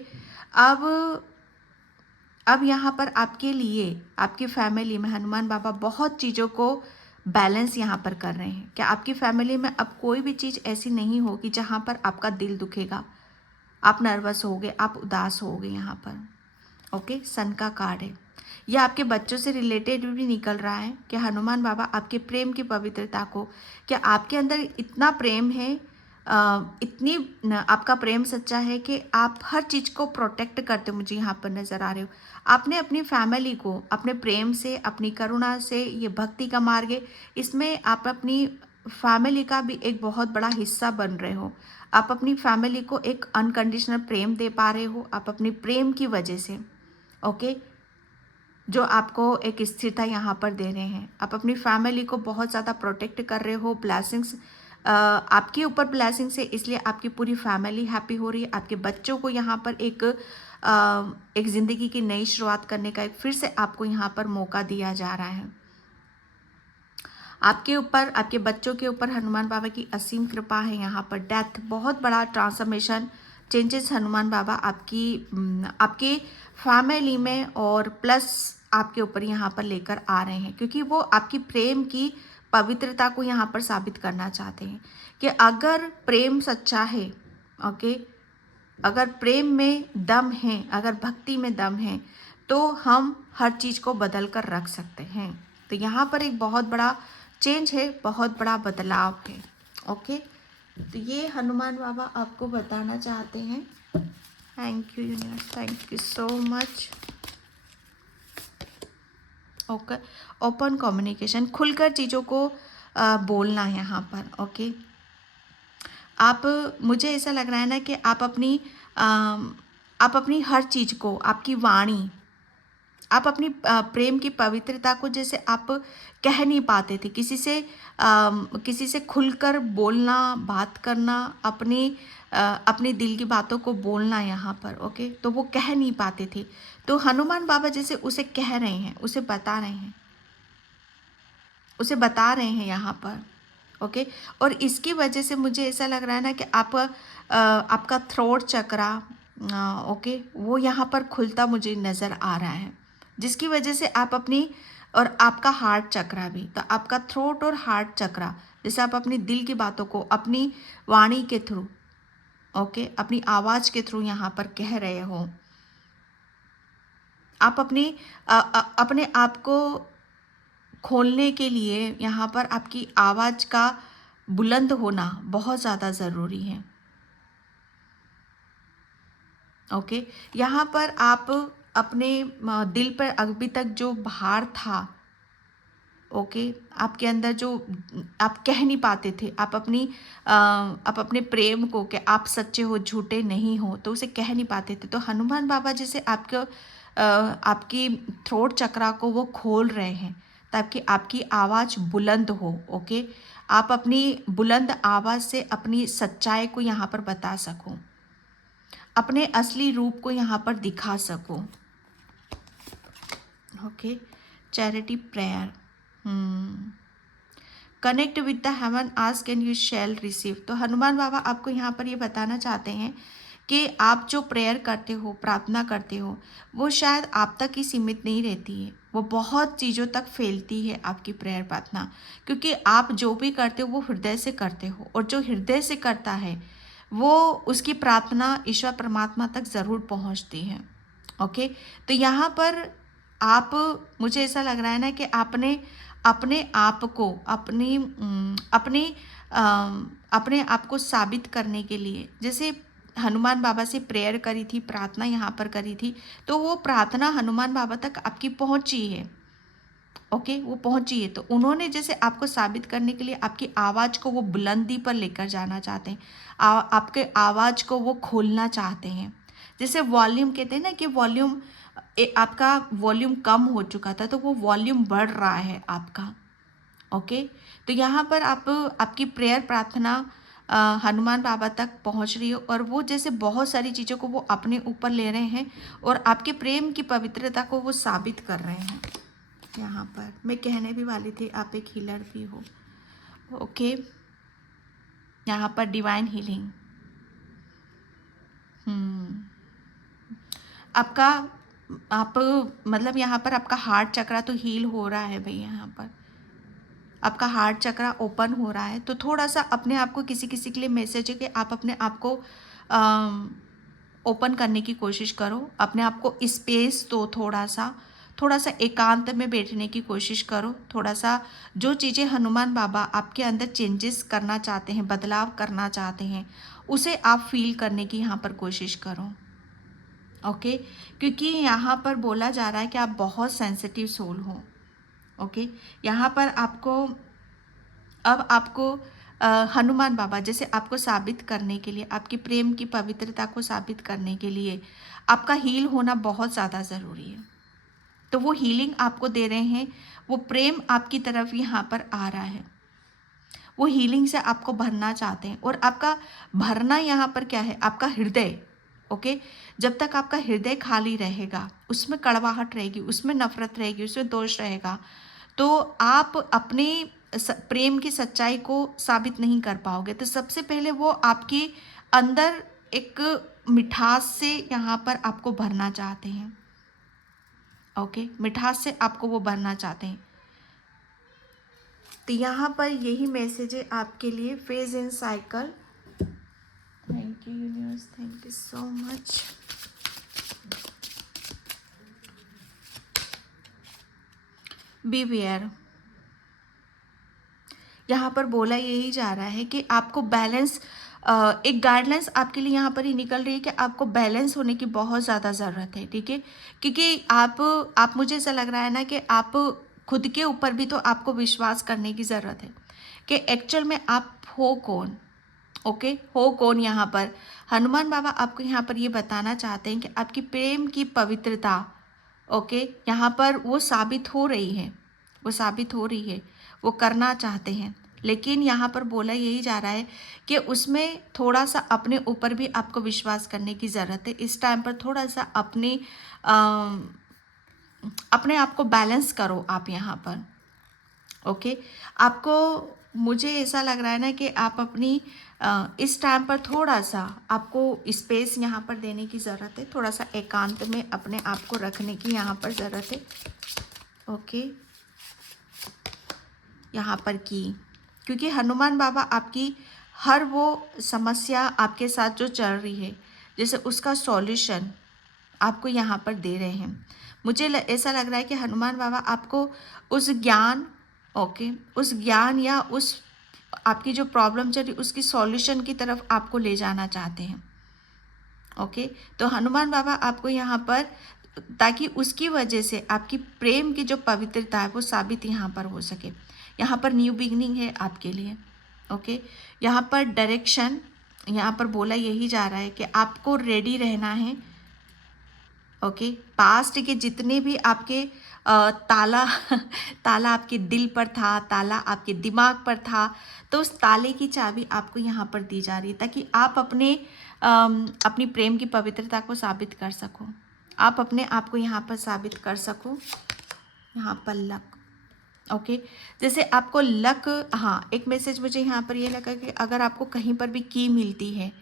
अब यहाँ पर आपके लिए, आपकी फैमिली में हनुमान बाबा बहुत चीज़ों को बैलेंस यहाँ पर कर रहे हैं। क्या आपकी फैमिली में अब कोई भी चीज़ ऐसी नहीं होगी जहाँ पर आपका दिल दुखेगा, आप नर्वस होगे, आप उदास होगे यहाँ पर, ओके। सन का कार्ड है, यह आपके बच्चों से रिलेटेड भी निकल रहा है कि हनुमान बाबा आपके प्रेम की पवित्रता को, क्या आपके अंदर इतना प्रेम है, आपका प्रेम सच्चा है कि आप हर चीज़ को प्रोटेक्ट करते हो, मुझे यहाँ पर नज़र आ रहे हो। आपने अपनी फैमिली को अपने प्रेम से, अपनी करुणा से, ये भक्ति का मार्ग है, इसमें आप अपनी फैमिली का भी एक बहुत बड़ा हिस्सा बन रहे हो। आप अपनी फैमिली को एक अनकंडीशनल प्रेम दे पा रहे हो, आप अपनी प्रेम की वजह से, ओके, जो आपको एक स्थिरता यहाँ पर दे रहे हैं। आप अपनी फैमिली को बहुत ज़्यादा प्रोटेक्ट कर रहे हो, ब्लेसिंग्स आपके ऊपर ब्लेसिंग्स है, इसलिए आपकी पूरी फैमिली हैप्पी हो रही है। आपके बच्चों को यहाँ पर एक ज़िंदगी की नई शुरुआत करने का एक फिर से आपको यहाँ पर मौका दिया जा रहा है। आपके ऊपर, आपके बच्चों के ऊपर हनुमान बाबा की असीम कृपा है। यहाँ पर डेथ, बहुत बड़ा ट्रांसफॉर्मेशन, चेंजेस हनुमान बाबा आपके फैमिली में और प्लस आपके ऊपर यहाँ पर लेकर आ रहे हैं, क्योंकि वो आपकी प्रेम की पवित्रता को यहाँ पर साबित करना चाहते हैं कि अगर प्रेम सच्चा है, ओके, अगर प्रेम में दम है, अगर भक्ति में दम है, तो हम हर चीज़ को बदल कर रख सकते हैं। तो यहाँ पर एक बहुत बड़ा चेंज है, बहुत बड़ा बदलाव है, ओके। तो ये हनुमान बाबा आपको बताना चाहते हैं thank you universe, thank you so much. Okay, open communication, खुलकर चीज़ों को बोलना है यहाँ पर। ओके, आप, मुझे ऐसा लग रहा है ना कि आप अपनी हर चीज़ को, आपकी वाणी, आप अपनी प्रेम की पवित्रता को जैसे आप कह नहीं पाते थे किसी से खुलकर बोलना, बात करना, अपने दिल की बातों को बोलना यहाँ पर। ओके, तो वो कह नहीं पाते थे, तो हनुमान बाबा जैसे उसे कह रहे हैं, उसे बता रहे हैं यहाँ पर। ओके, और इसकी वजह से मुझे ऐसा लग रहा है ना कि आपका थ्रोट चक्रा, ओके, वो यहाँ पर खुलता मुझे नज़र आ रहा है, जिसकी वजह से आप अपनी, और आपका हार्ट चक्रा भी, तो आपका थ्रोट और हार्ट चक्रा, जैसे आप अपनी दिल की बातों को अपनी वाणी के थ्रू, ओके, अपनी आवाज़ के थ्रू यहाँ पर कह रहे हो। आप अपने आप को खोलने के लिए यहाँ पर आपकी आवाज़ का बुलंद होना बहुत ज़्यादा ज़रूरी है। ओके, यहाँ पर आप अपने दिल पर अभी तक जो भार था, ओके, आपके अंदर जो आप कह नहीं पाते थे, आप अपने प्रेम को, कि आप सच्चे हो, झूठे नहीं हो, तो उसे कह नहीं पाते थे, तो हनुमान बाबा जैसे आपकी थ्रोट चक्रा को वो खोल रहे हैं ताकि आपकी आवाज़ बुलंद हो। ओके, आप अपनी बुलंद आवाज़ से अपनी सच्चाई को यहाँ पर बता सको, अपने असली रूप को यहाँ पर दिखा सको। Okay, charity prayer, connect with the haven, ask and you shall receive. तो हनुमान बाबा आपको यहाँ पर ये बताना चाहते हैं कि आप जो प्रेयर करते हो, प्रार्थना करते हो, वो शायद आप तक ही सीमित नहीं रहती है, वो बहुत चीज़ों तक फैलती है आपकी प्रेयर प्रार्थना, क्योंकि आप जो भी करते हो वो हृदय से करते हो, और जो हृदय से करता है वो, उसकी प्रार्थना ईश्वर परमात्मा तक ज़रूर पहुँचती है। ओके, तो यहाँ पर आप, मुझे ऐसा लग रहा है ना कि आपने अपने आप को अपने आप को साबित करने के लिए, जैसे हनुमान बाबा से प्रेयर करी थी, प्रार्थना यहाँ पर करी थी, तो वो प्रार्थना हनुमान बाबा तक आपकी पहुँची है। ओके, वो पहुँची है, तो उन्होंने जैसे आपको साबित करने के लिए आपकी आवाज़ को वो बुलंदी पर लेकर जाना चाहते हैं, आपके आवाज़ को वो खोलना चाहते हैं। जैसे वॉल्यूम कहते हैं ना कि आपका वॉल्यूम कम हो चुका था, तो वो वॉल्यूम बढ़ रहा है आपका। ओके, तो यहाँ पर आपकी प्रेयर प्रार्थना हनुमान बाबा तक पहुँच रही हो, और वो जैसे बहुत सारी चीज़ों को वो अपने ऊपर ले रहे हैं और आपके प्रेम की पवित्रता को वो साबित कर रहे हैं। यहाँ पर मैं कहने भी वाली थी, आप एक हीलर भी हो। ओके, यहाँ पर डिवाइन हीलिंग, आपका, आप मतलब यहाँ पर आपका हार्ट चक्रा तो हील हो रहा है भाई, यहाँ पर आपका हार्ट चक्रा ओपन हो रहा है। तो थोड़ा सा अपने आप को, किसी किसी के लिए मैसेज है कि आप अपने आप को ओपन करने की कोशिश करो, अपने आप को स्पेस दो, थोड़ा सा एकांत में बैठने की कोशिश करो, थोड़ा सा जो चीज़ें हनुमान बाबा आपके अंदर चेंजेस करना चाहते हैं, बदलाव करना चाहते हैं, उसे आप फील करने की यहाँ पर कोशिश करो। ओके, क्योंकि यहाँ पर बोला जा रहा है कि आप बहुत सेंसिटिव सोल हो। ओके, यहाँ पर आपको हनुमान बाबा जैसे आपको साबित करने के लिए, आपकी प्रेम की पवित्रता को साबित करने के लिए आपका हील होना बहुत ज़्यादा ज़रूरी है। तो वो हीलिंग आपको दे रहे हैं, वो प्रेम आपकी तरफ यहाँ पर आ रहा है, वो हीलिंग से आपको भरना चाहते हैं। और आपका भरना यहाँ पर क्या है, आपका हृदय। ओके, जब तक आपका हृदय खाली रहेगा, उसमें कड़वाहट रहेगी, उसमें नफरत रहेगी, उसमें दोष रहेगा, तो आप अपने प्रेम की सच्चाई को साबित नहीं कर पाओगे। तो सबसे पहले वो आपके अंदर एक मिठास से यहाँ पर आपको भरना चाहते हैं। ओके, मिठास से आपको वो भरना चाहते हैं। तो यहाँ पर यही मैसेज है आपके लिए, phase in cycle. Thank you universe, thank you so much. Beware, यहाँ पर बोला यही जा रहा है कि आपको बैलेंस एक गाइडलाइंस आपके लिए यहाँ पर ही निकल रही है कि आपको बैलेंस होने की बहुत ज़्यादा ज़रूरत है, ठीक है। क्योंकि आप मुझे ऐसा लग रहा है ना कि आप खुद के ऊपर भी तो आपको विश्वास करने की ज़रूरत है कि एक्चुअल में आप हो कौन, ओके, हो कौन। यहाँ पर हनुमान बाबा आपको यहाँ पर ये बताना चाहते हैं कि आपकी प्रेम की पवित्रता, ओके, यहाँ पर वो साबित हो रही है, वो साबित हो रही है, वो करना चाहते हैं। लेकिन यहाँ पर बोला यही जा रहा है कि उसमें थोड़ा सा अपने ऊपर भी आपको विश्वास करने की ज़रूरत है। इस टाइम पर थोड़ा सा अपने आप को बैलेंस करो आप यहाँ पर, ओके। आपको, मुझे ऐसा लग रहा है ना कि आप अपनी इस टाइम पर थोड़ा सा आपको स्पेस यहाँ पर देने की ज़रूरत है, थोड़ा सा एकांत में अपने आप को रखने की यहाँ पर ज़रूरत है, ओके। यहाँ पर क्योंकि हनुमान बाबा आपकी हर वो समस्या आपके साथ जो चल रही है, जैसे उसका सॉल्यूशन आपको यहाँ पर दे रहे हैं। मुझे ऐसा लग रहा है कि हनुमान बाबा आपको उस ज्ञान, ओके, उस ज्ञान या उस आपकी जो प्रॉब्लम चल रही उसकी सॉल्यूशन की तरफ आपको ले जाना चाहते हैं, ओके। तो हनुमान बाबा आपको यहाँ पर, ताकि उसकी वजह से आपकी प्रेम की जो पवित्रता है वो साबित यहाँ पर हो सके। यहाँ पर न्यू बिगनिंग है आपके लिए, ओके। यहाँ पर डायरेक्शन यहाँ पर बोला यही जा रहा है कि आपको रेडी रहना है, ओके। पास्ट के जितने भी आपके ताला ताला आपके दिल पर था, ताला आपके दिमाग पर था, तो उस ताले की चाबी आपको यहाँ पर दी जा रही है ताकि आप अपनी प्रेम की पवित्रता को साबित कर सको, आप अपने आप को यहाँ पर साबित कर सको। यहाँ पर लक, ओके। जैसे आपको लक, हाँ, एक मैसेज मुझे यहाँ पर ये लगा कि अगर आपको कहीं पर भी की मिलती है,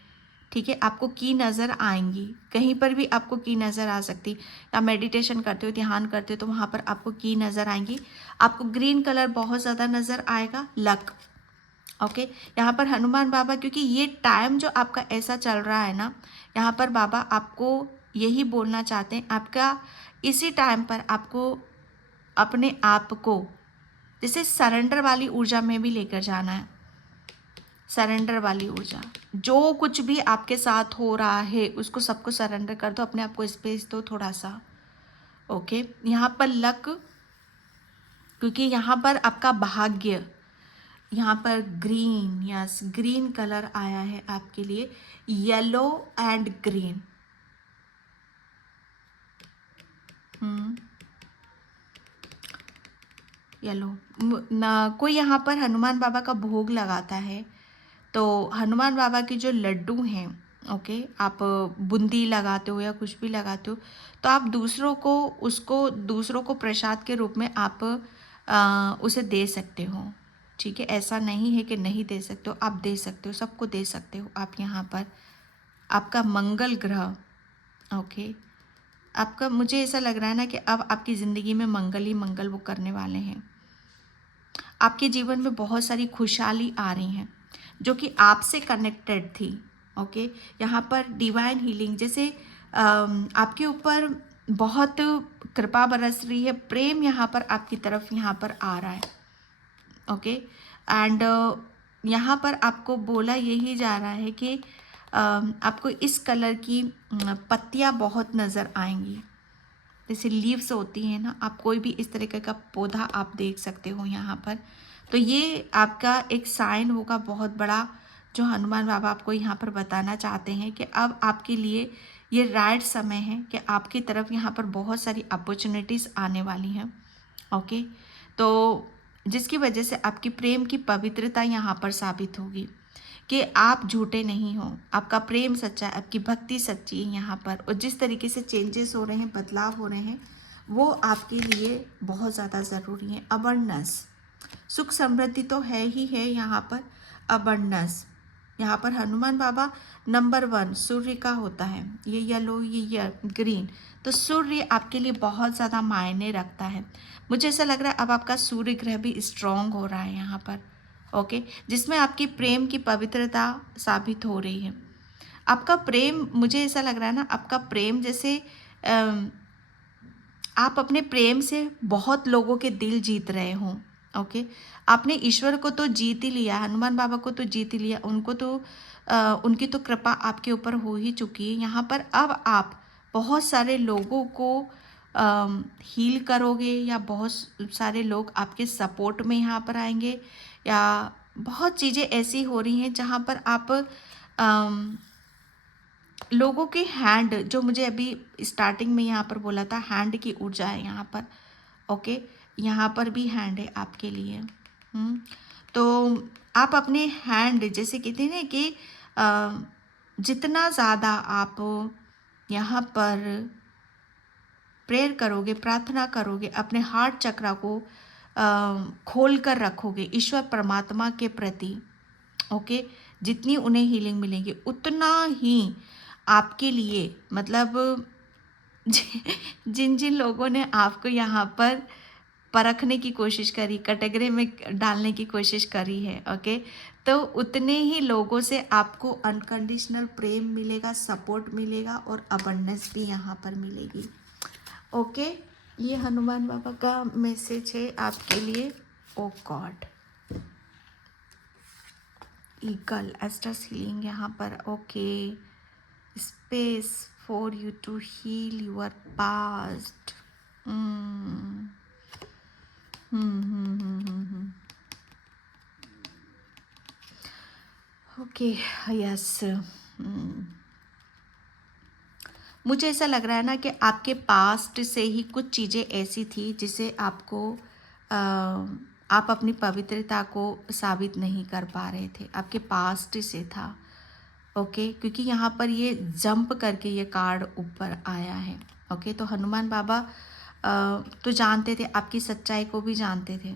ठीक है, आपको की नज़र आएंगी, कहीं पर भी आपको की नज़र आ सकती, या मेडिटेशन करते हो, ध्यान करते हो, तो वहाँ पर आपको की नज़र आएंगी। आपको ग्रीन कलर बहुत ज़्यादा नज़र आएगा, लक, ओके। यहाँ पर हनुमान बाबा, क्योंकि ये टाइम जो आपका ऐसा चल रहा है ना, यहाँ पर बाबा आपको यही बोलना चाहते हैं, आपका इसी टाइम पर आपको अपने आप को जैसे सरेंडर वाली ऊर्जा में भी लेकर जाना है। सरेंडर वाली ऊर्जा, जो कुछ भी आपके साथ हो रहा है उसको सबको सरेंडर कर दो, अपने आप को स्पेस दो थोड़ा सा, ओके। यहाँ पर लक, क्योंकि यहाँ पर आपका भाग्य, यहाँ पर ग्रीन, यस, ग्रीन कलर आया है आपके लिए, येलो एंड ग्रीन, येलो ना। कोई यहाँ पर हनुमान बाबा का भोग लगाता है, तो हनुमान बाबा के जो लड्डू हैं, ओके, आप बूंदी लगाते हो या कुछ भी लगाते हो, तो आप दूसरों को प्रसाद के रूप में आप उसे दे सकते हो, ठीक है। ऐसा नहीं है कि नहीं दे सकते हो, आप दे सकते हो, सबको दे सकते हो आप। यहाँ पर आपका मंगल ग्रह, ओके, आपका, मुझे ऐसा लग रहा है ना कि अब आपकी ज़िंदगी में मंगल ही मंगल वो करने वाले हैं। आपके जीवन में बहुत सारी खुशहाली आ रही हैं जो कि आपसे कनेक्टेड थी, ओके। यहाँ पर डिवाइन हीलिंग, जैसे आपके ऊपर बहुत कृपा बरस रही है, प्रेम यहाँ पर आपकी तरफ यहाँ पर आ रहा है, ओके। एंड यहाँ पर आपको बोला यही जा रहा है कि आपको इस कलर की पत्तियाँ बहुत नज़र आएंगी, जैसे लीव्स होती हैं ना, आप कोई भी इस तरीके का पौधा आप देख सकते हो यहाँ पर। तो ये आपका एक साइन होगा बहुत बड़ा, जो हनुमान बाबा आपको यहाँ पर बताना चाहते हैं कि अब आपके लिए ये राइट समय है कि आपकी तरफ यहाँ पर बहुत सारी अपॉर्चुनिटीज़ आने वाली हैं, ओके। तो जिसकी वजह से आपकी प्रेम की पवित्रता यहाँ पर साबित होगी कि आप झूठे नहीं हो, आपका प्रेम सच्चा है, आपकी भक्ति सच्ची है यहाँ पर। और जिस तरीके से चेंजेस हो रहे हैं, बदलाव हो रहे हैं, वो आपके लिए बहुत ज़्यादा ज़रूरी है। अबंडेंस, सुख समृद्धि तो है ही है यहाँ पर, अबंडेंस। यहाँ पर हनुमान बाबा नंबर 1 सूर्य का होता है, ये येलो, ये ग्रीन, तो सूर्य आपके लिए बहुत ज़्यादा मायने रखता है। मुझे ऐसा लग रहा है अब आपका सूर्य ग्रह भी स्ट्रॉन्ग हो रहा है यहाँ पर, ओके, जिसमें आपकी प्रेम की पवित्रता साबित हो रही है। आपका प्रेम, मुझे ऐसा लग रहा है ना, आपका प्रेम जैसे आप अपने प्रेम से बहुत लोगों के दिल जीत रहे हो, ओके। आपने ईश्वर को तो जीत ही लिया, हनुमान बाबा को तो जीत ही लिया, उनको तो उनकी तो कृपा आपके ऊपर हो ही चुकी है यहाँ पर। अब आप बहुत सारे लोगों को हील करोगे, या बहुत सारे लोग आपके सपोर्ट में यहाँ पर आएंगे, या बहुत चीज़ें ऐसी हो रही हैं जहाँ पर आप लोगों के हैंड, जो मुझे अभी स्टार्टिंग में यहाँ पर बोला था, हैंड की ऊर्जा है यहाँ पर। ओके, यहाँ पर भी हैंड है आपके लिए। तो आप अपने हैंड, जैसे कहते हैं ना कि जितना ज़्यादा आप यहाँ पर प्रेयर करोगे, प्रार्थना करोगे, अपने हार्ट चक्रा को खोल कर रखोगे ईश्वर परमात्मा के प्रति, ओके, जितनी उन्हें हीलिंग मिलेगी उतना ही आपके लिए, मतलब जिन जिन लोगों ने आपको यहाँ पर परखने की कोशिश करी, कैटेगरी में डालने की कोशिश करी है, ओके, तो उतने ही लोगों से आपको अनकंडीशनल प्रेम मिलेगा, सपोर्ट मिलेगा और अबंडेंस भी यहाँ पर मिलेगी। ओके, ये हनुमान बाबा का मैसेज है आपके लिए। Oh God, eagle asters healing यहाँ पर। Okay, space for you to heal your past. Okay, yes, मुझे ऐसा लग रहा है ना कि आपके पास्ट से ही कुछ चीज़ें ऐसी थी जिसे आपको आप अपनी पवित्रता को साबित नहीं कर पा रहे थे, आपके पास्ट से था। ओके, क्योंकि यहाँ पर ये जंप करके ये कार्ड ऊपर आया है। ओके, तो हनुमान बाबा तो जानते थे, आपकी सच्चाई को भी जानते थे।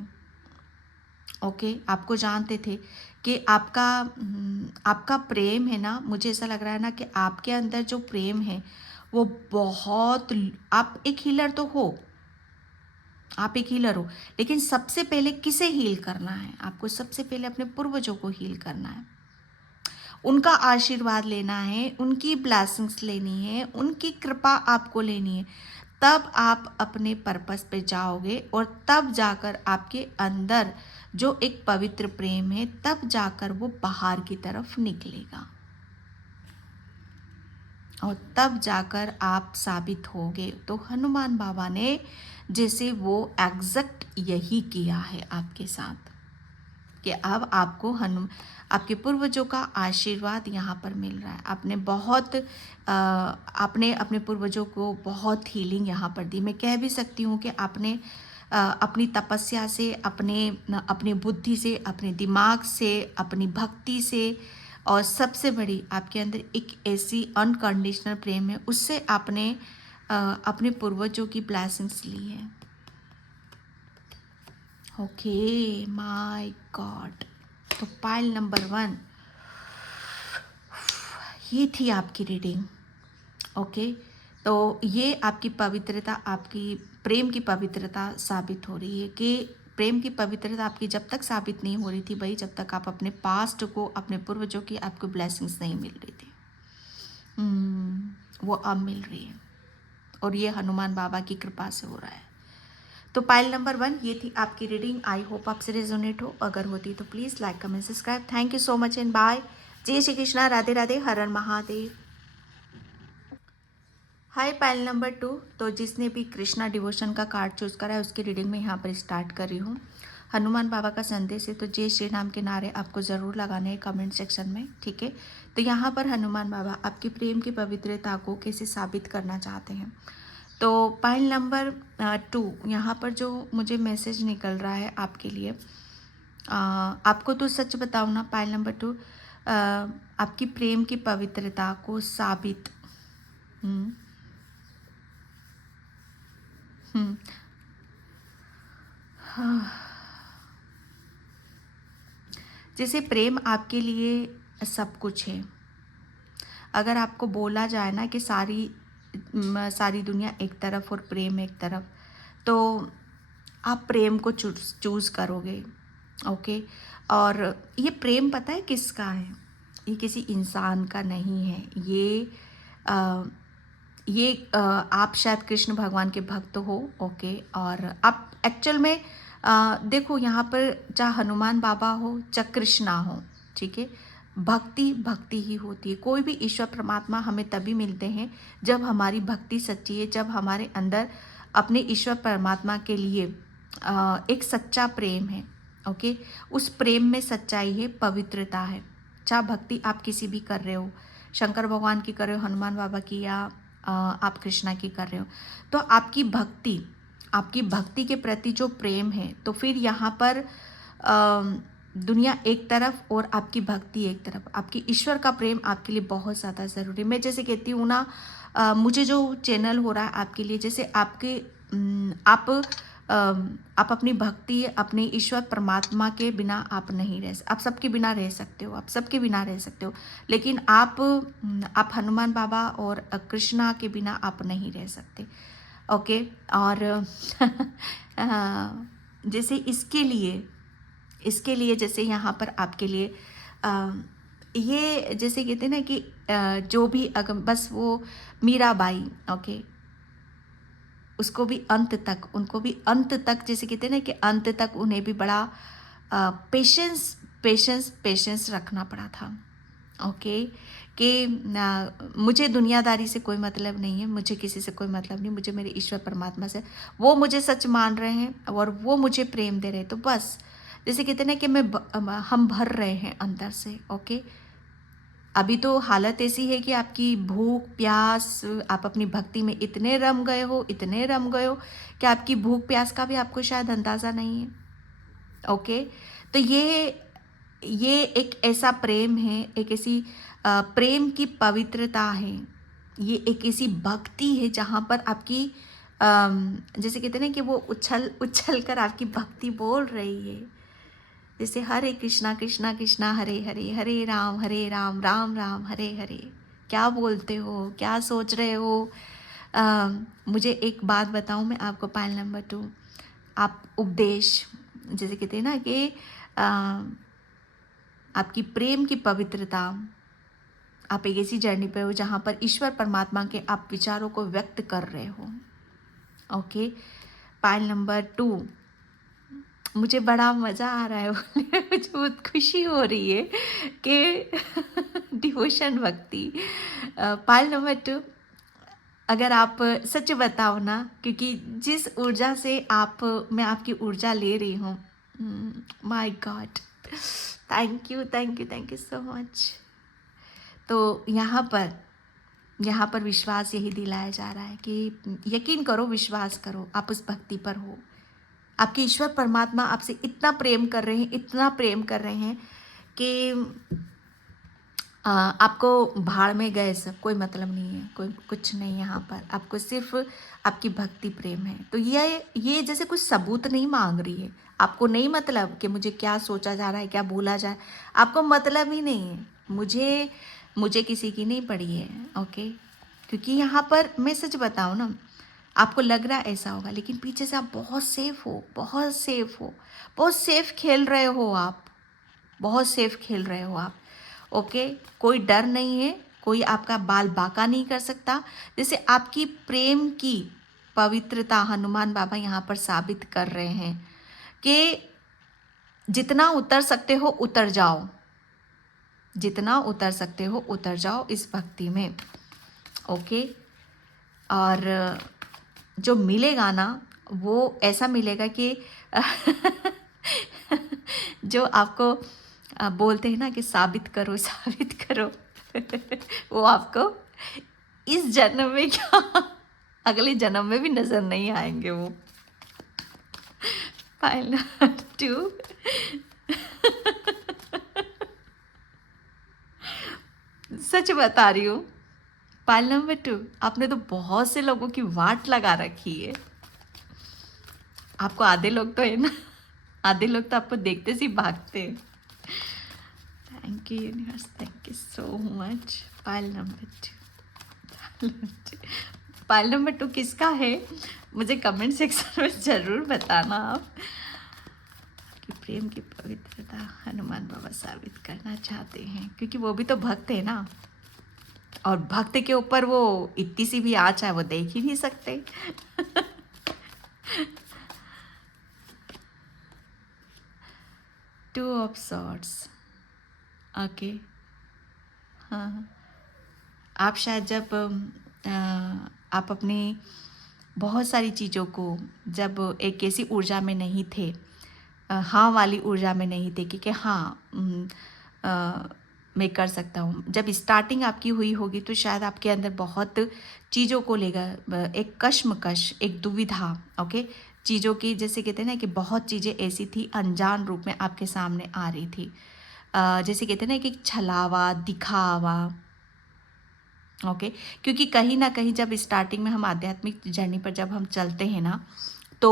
ओके, आपको जानते थे कि आपका प्रेम है ना, मुझे ऐसा लग रहा है ना कि आपके अंदर जो प्रेम है वो बहुत, आप एक हीलर तो हो, आप एक हीलर हो, लेकिन सबसे पहले किसे हील करना है? आपको सबसे पहले अपने पूर्वजों को हील करना है, उनका आशीर्वाद लेना है, उनकी ब्लेसिंग्स लेनी है, उनकी कृपा आपको लेनी है। तब आप अपने पर्पस पे जाओगे और तब जाकर आपके अंदर जो एक पवित्र प्रेम है, तब जाकर वो बाहर की तरफ निकलेगा और तब जाकर आप साबित होगे। तो हनुमान बाबा ने जैसे वो एग्जैक्ट यही किया है आपके साथ, कि अब आपको आपके पूर्वजों का आशीर्वाद यहाँ पर मिल रहा है। आपने अपने पूर्वजों को बहुत हीलिंग यहाँ पर दी। मैं कह भी सकती हूँ कि आपने अपनी तपस्या से, अपनी बुद्धि से, अपने दिमाग से, अपनी भक्ति से, और सबसे बड़ी आपके अंदर एक ऐसी अनकंडीशनल प्रेम है, उससे आपने अपने पूर्वजों की ब्लेसिंग्स ली है। ओके, माय गॉड, तो पाइल नंबर 1 ये थी आपकी रीडिंग। ओके, तो ये आपकी पवित्रता, आपकी प्रेम की पवित्रता साबित हो रही है कि प्रेम की पवित्रता आपकी जब तक साबित नहीं हो रही थी भाई, जब तक आप अपने पास्ट को, अपने पूर्वजों की आपको ब्लेसिंग्स नहीं मिल रही थी, वो अब मिल रही है, और ये हनुमान बाबा की कृपा से हो रहा है। तो पाइल नंबर 1 ये थी आपकी रीडिंग। आई होप आपसे रेजोनेट हो, अगर होती तो please like, comment, subscribe. Thank you so much and bye. जय श्री कृष्णा, राधे राधे, हर हर महादेव। हाय पाइल नंबर 2, तो जिसने भी कृष्णा डिवोशन का कार्ड चूज करा है उसकी रीडिंग में यहाँ पर स्टार्ट कर रही हूँ। हनुमान बाबा का संदेश है, तो जय श्री राम के नारे आपको ज़रूर लगाने हैं कमेंट सेक्शन में, ठीक है। तो यहाँ पर हनुमान बाबा आपकी प्रेम की पवित्रता को कैसे साबित करना चाहते हैं। तो पाइल नंबर 2 यहाँ पर जो मुझे मैसेज निकल रहा है आपके लिए, आपको तो सच बताऊँ ना, पाइल नंबर 2 आपकी प्रेम की पवित्रता को साबित जैसे प्रेम आपके लिए सब कुछ है। अगर आपको बोला जाए ना कि सारी दुनिया एक तरफ और प्रेम एक तरफ, तो आप प्रेम को चूज़ करोगे। ओके, और ये प्रेम पता है किसका है? ये किसी इंसान का नहीं है। आप शायद कृष्ण भगवान के भक्त हो, ओके, और आप एक्चुअल में देखो यहाँ पर चाहे हनुमान बाबा हो चाहे कृष्णा हो, ठीक है, भक्ति भक्ति ही होती है। कोई भी ईश्वर परमात्मा हमें तभी मिलते हैं जब हमारी भक्ति सच्ची है, जब हमारे अंदर अपने ईश्वर परमात्मा के लिए एक सच्चा प्रेम है। ओके, उस प्रेम में सच्चाई है, पवित्रता है। चाहे भक्ति आप किसी भी कर रहे हो, शंकर भगवान की कर रहे हो, हनुमान बाबा की, या आप कृष्णा की कर रहे हो, तो आपकी भक्ति के प्रति जो प्रेम है, तो फिर यहाँ पर दुनिया एक तरफ और आपकी भक्ति एक तरफ, आपकी ईश्वर का प्रेम आपके लिए बहुत ज़्यादा ज़रूरी है। मैं जैसे कहती हूँ ना, मुझे जो चैनल हो रहा है आपके लिए, जैसे आप अपनी भक्ति, अपने ईश्वर परमात्मा के बिना आप नहीं आप सबके बिना रह सकते हो, आप सबके बिना रह सकते हो, लेकिन आप हनुमान बाबा और कृष्णा के बिना आप नहीं रह सकते। ओके, और जैसे इसके लिए जैसे यहाँ पर आपके लिए ये जैसे कहते हैं ना कि जो भी अगर बस वो मीराबाई, ओके, उनको भी अंत तक जैसे कहते हैं ना कि अंत तक उन्हें भी बड़ा पेशेंस रखना पड़ा था। ओके, कि मुझे दुनियादारी से कोई मतलब नहीं है, मुझे किसी से कोई मतलब नहीं, मुझे मेरे ईश्वर परमात्मा से, वो मुझे सच मान रहे हैं और वो मुझे प्रेम दे रहे हैं, तो बस जैसे कहते हैं ना कि हम भर रहे हैं अंदर से। ओके, अभी तो हालत ऐसी है कि आपकी भूख प्यास, आप अपनी भक्ति में इतने रम गए हो कि आपकी भूख प्यास का भी आपको शायद अंदाज़ा नहीं है। ओके, तो ये एक ऐसा प्रेम है, एक ऐसी प्रेम की पवित्रता है, ये एक ऐसी भक्ति है जहाँ पर आपकी जैसे कहते हैं ना कि वो उछल कर आपकी भक्ति बोल रही है। जैसे हरे कृष्णा कृष्णा कृष्णा हरे हरे, हरे राम राम राम हरे हरे। क्या बोलते हो, क्या सोच रहे हो? मुझे एक बात बताऊं मैं आपको, पायल नंबर 2, आप उपदेश, जैसे कहते हैं ना कि आपकी प्रेम की पवित्रता, आप एक ऐसी जर्नी पे हो जहाँ पर ईश्वर परमात्मा के आप विचारों को व्यक्त कर रहे हो। ओके, पायल नंबर 2, मुझे बड़ा मज़ा आ रहा है मुझे बहुत खुशी हो रही है कि डिवोशन भक्ति। पायल नंबर 2, अगर आप सच बताओ ना, क्योंकि जिस ऊर्जा से मैं आपकी ऊर्जा ले रही हूँ, my God, thank you so much. तो यहाँ पर विश्वास यही दिलाया जा रहा है कि यकीन करो, विश्वास करो, आप उस भक्ति पर हो। आपके ईश्वर परमात्मा आपसे इतना प्रेम कर रहे हैं कि आपको भाड़ में गए सब कोई मतलब नहीं है, कोई कुछ नहीं यहाँ पर, आपको सिर्फ आपकी भक्ति प्रेम है। तो ये जैसे कुछ सबूत नहीं मांग रही है, आपको नहीं मतलब कि मुझे क्या सोचा जा रहा है, क्या बोला जाए, आपको मतलब ही नहीं है, मुझे किसी की नहीं पड़ी है। ओके, क्योंकि यहाँ पर मैं सच बताऊँ ना, आपको लग रहा है ऐसा होगा, लेकिन पीछे से आप बहुत सेफ खेल रहे हो आप, बहुत सेफ खेल रहे हो आप। ओके, कोई डर नहीं है, कोई आपका बाल बांका नहीं कर सकता। जैसे आपकी प्रेम की पवित्रता हनुमान बाबा यहाँ पर साबित कर रहे हैं कि जितना उतर सकते हो उतर जाओ, जितना उतर सकते हो उतर जाओ इस भक्ति में। ओके, और जो मिलेगा ना वो ऐसा मिलेगा कि जो आपको बोलते हैं ना कि साबित करो वो आपको इस जन्म में क्या अगले जन्म में भी नजर नहीं आएंगे वो। पायल नंबर 2, सच बता रही हूँ, पायल नंबर 2, आपने तो बहुत से लोगों की वाट लगा रखी है। आपको आधे लोग तो है ना, आधे लोग तो आपको देखते से भागते हैं। Thank you universe, thank you so much. Pile number 2 किसका है मुझे कमेंट सेक्शन में ज़रूर बताना आप, कि प्रेम की पवित्रता हनुमान बाबा साबित करना चाहते हैं, क्योंकि वो भी तो भक्त है ना, और भक्त के ऊपर वो इतनी सी भी आँच है वो देख ही नहीं सकते। टू ऑफ सॉर्ड्स, ओके, हाँ, आप शायद जब आप अपनी बहुत सारी चीज़ों को जब एक ऐसी ऊर्जा में नहीं थे, हाँ वाली ऊर्जा में नहीं थे कि हाँ, अ, मैं कर सकता हूँ। जब स्टार्टिंग आपकी हुई होगी तो शायद आपके अंदर बहुत चीज़ों को लेकर एक कश्मकश, एक दुविधा, ओके, चीज़ों की, जैसे कहते हैं ना कि बहुत चीज़ें ऐसी थी अनजान रूप में आपके सामने आ रही थी। जैसे कहते हैं ना कि छलावा, दिखावा, ओके, क्योंकि कहीं ना कहीं जब स्टार्टिंग में हम आध्यात्मिक जर्नी पर जब हम चलते हैं ना, तो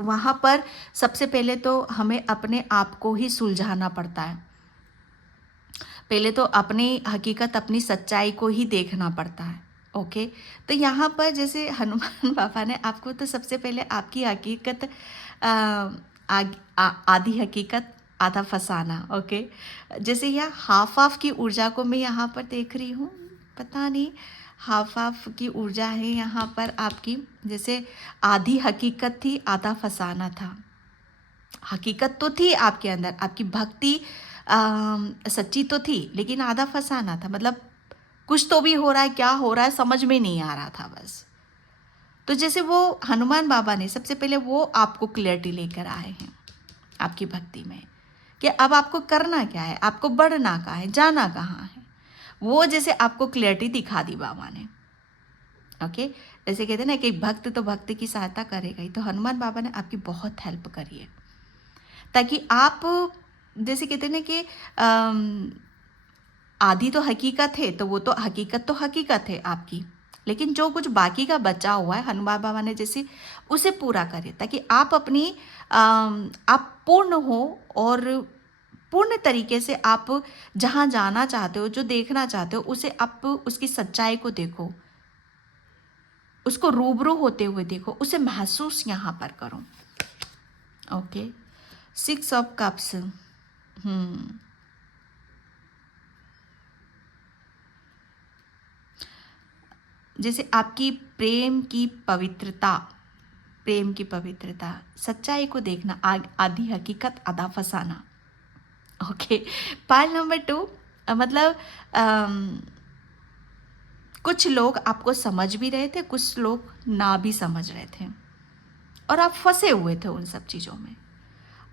वहाँ पर सबसे पहले तो हमें अपने आप को ही सुलझाना पड़ता है। पहले तो अपनी हकीकत, अपनी सच्चाई को ही देखना पड़ता है। ओके, तो यहाँ पर जैसे हनुमान बाबा ने आपको तो सबसे पहले आपकी हकीकत, आधी हकीकत आधा फसाना, ओके, जैसे यह हाफ हाफ की ऊर्जा को मैं यहाँ पर देख रही हूँ। पता नहीं, हाफ हाफ की ऊर्जा है यहाँ पर आपकी, जैसे आधी हकीकत थी, आधा फसाना था। हकीकत तो थी आपके अंदर, आपकी भक्ति सच्ची तो थी, लेकिन आधा फसाना था। मतलब कुछ तो भी हो रहा है, क्या हो रहा है समझ में नहीं आ रहा था बस। तो जैसे वो हनुमान बाबा ने सबसे पहले वो आपको क्लियरिटी लेकर आए हैं आपकी भक्ति में, कि अब आपको करना क्या है, आपको बढ़ना कहाँ है, जाना कहाँ है। वो जैसे आपको क्लियरिटी दिखा दी बाबा ने। ओके, जैसे कहते हैं ना कि भक्त तो भक्त की सहायता करेगा ही, तो हनुमान बाबा ने आपकी बहुत हेल्प करी है, ताकि आप, जैसे कहते हैं ना कि आधी तो हकीकत है, तो वो तो हकीकत है आपकी, लेकिन जो कुछ बाकी का बचा हुआ है हनुमान बाबा ने जैसे उसे पूरा करे, ताकि आप अपनी आप पूर्ण हो, और पूर्ण तरीके से आप जहाँ जाना चाहते हो, जो देखना चाहते हो, उसे आप उसकी सच्चाई को देखो, उसको रूबरू होते हुए देखो, उसे महसूस यहाँ पर करो। Okay, 6 of cups. जैसे आपकी प्रेम की पवित्रता, सच्चाई को देखना, आधी हकीकत आधा फसाना। ओके, पाइल नंबर 2, मतलब कुछ लोग आपको समझ भी रहे थे, कुछ लोग ना भी समझ रहे थे, और आप फंसे हुए थे उन सब चीज़ों में।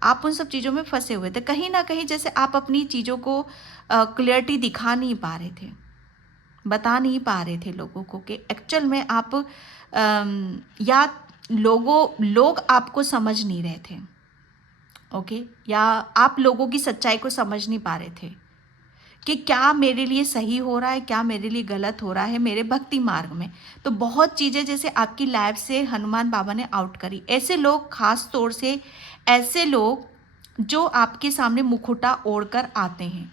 आप उन सब चीज़ों में फंसे हुए थे, कहीं ना कहीं जैसे आप अपनी चीज़ों को क्लियरिटी दिखा नहीं पा रहे थे, बता नहीं पा रहे थे लोगों को कि एक्चुअल में आप या लोग आपको समझ नहीं रहे थे। ओके, या आप लोगों की सच्चाई को समझ नहीं पा रहे थे कि क्या मेरे लिए सही हो रहा है, क्या मेरे लिए गलत हो रहा है मेरे भक्ति मार्ग में। तो बहुत चीज़ें जैसे आपकी लाइफ से हनुमान बाबा ने आउट करी। ऐसे लोग, खास तौर से ऐसे लोग जो आपके सामने मुखौटा ओढ़कर आते हैं,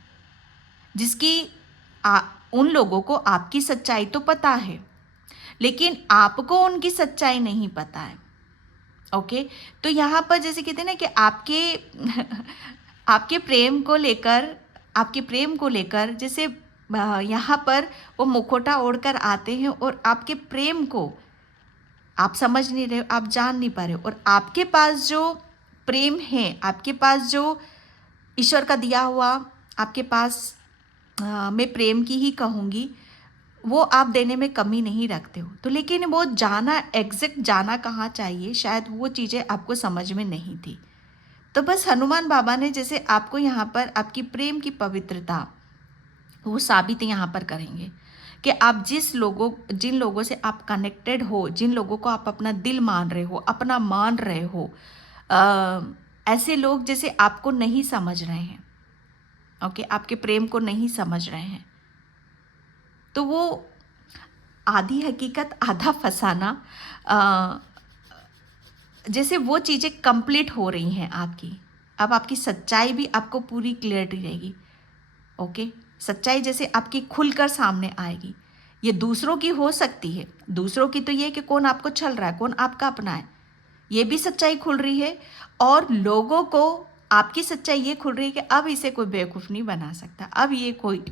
जिसकी उन लोगों को आपकी सच्चाई तो पता है, लेकिन आपको उनकी सच्चाई नहीं पता है। ओके, तो यहाँ पर जैसे कहते हैं ना कि आपके प्रेम को लेकर, जैसे यहाँ पर वो मुखौटा ओढ़कर आते हैं, और आपके प्रेम को आप समझ नहीं रहे हो, आप जान नहीं पा रहे हो, और आपके पास जो प्रेम है, आपके पास जो ईश्वर का दिया हुआ आपके पास, मैं प्रेम की ही कहूँगी, वो आप देने में कमी नहीं रखते हो। तो लेकिन वो जाना, एग्जैक्ट जाना कहाँ चाहिए, शायद वो चीज़ें आपको समझ में नहीं थी। तो बस हनुमान बाबा ने जैसे आपको यहाँ पर आपकी प्रेम की पवित्रता वो साबित यहाँ पर करेंगे कि आप जिन लोगों से आप कनेक्टेड हो, जिन लोगों को आप अपना दिल मान रहे हो, अपना मान रहे हो, ऐसे लोग जैसे आपको नहीं समझ रहे हैं। ओके, आपके प्रेम को नहीं समझ रहे हैं, तो वो आधी हकीकत आधा फसाना, जैसे वो चीज़ें कंप्लीट हो रही हैं आपकी। अब आपकी सच्चाई भी आपको पूरी क्लियरिटी रहेगी। ओके, सच्चाई जैसे आपकी खुलकर सामने आएगी। ये दूसरों की हो सकती है, दूसरों की तो ये कि कौन आपको छल रहा है, कौन आपका अपना है, ये भी सच्चाई खुल रही है। और लोगों को आपकी सच्चाई ये खुल रही है कि अब इसे कोई बेवकूफ़ नहीं बना सकता, अब ये कोई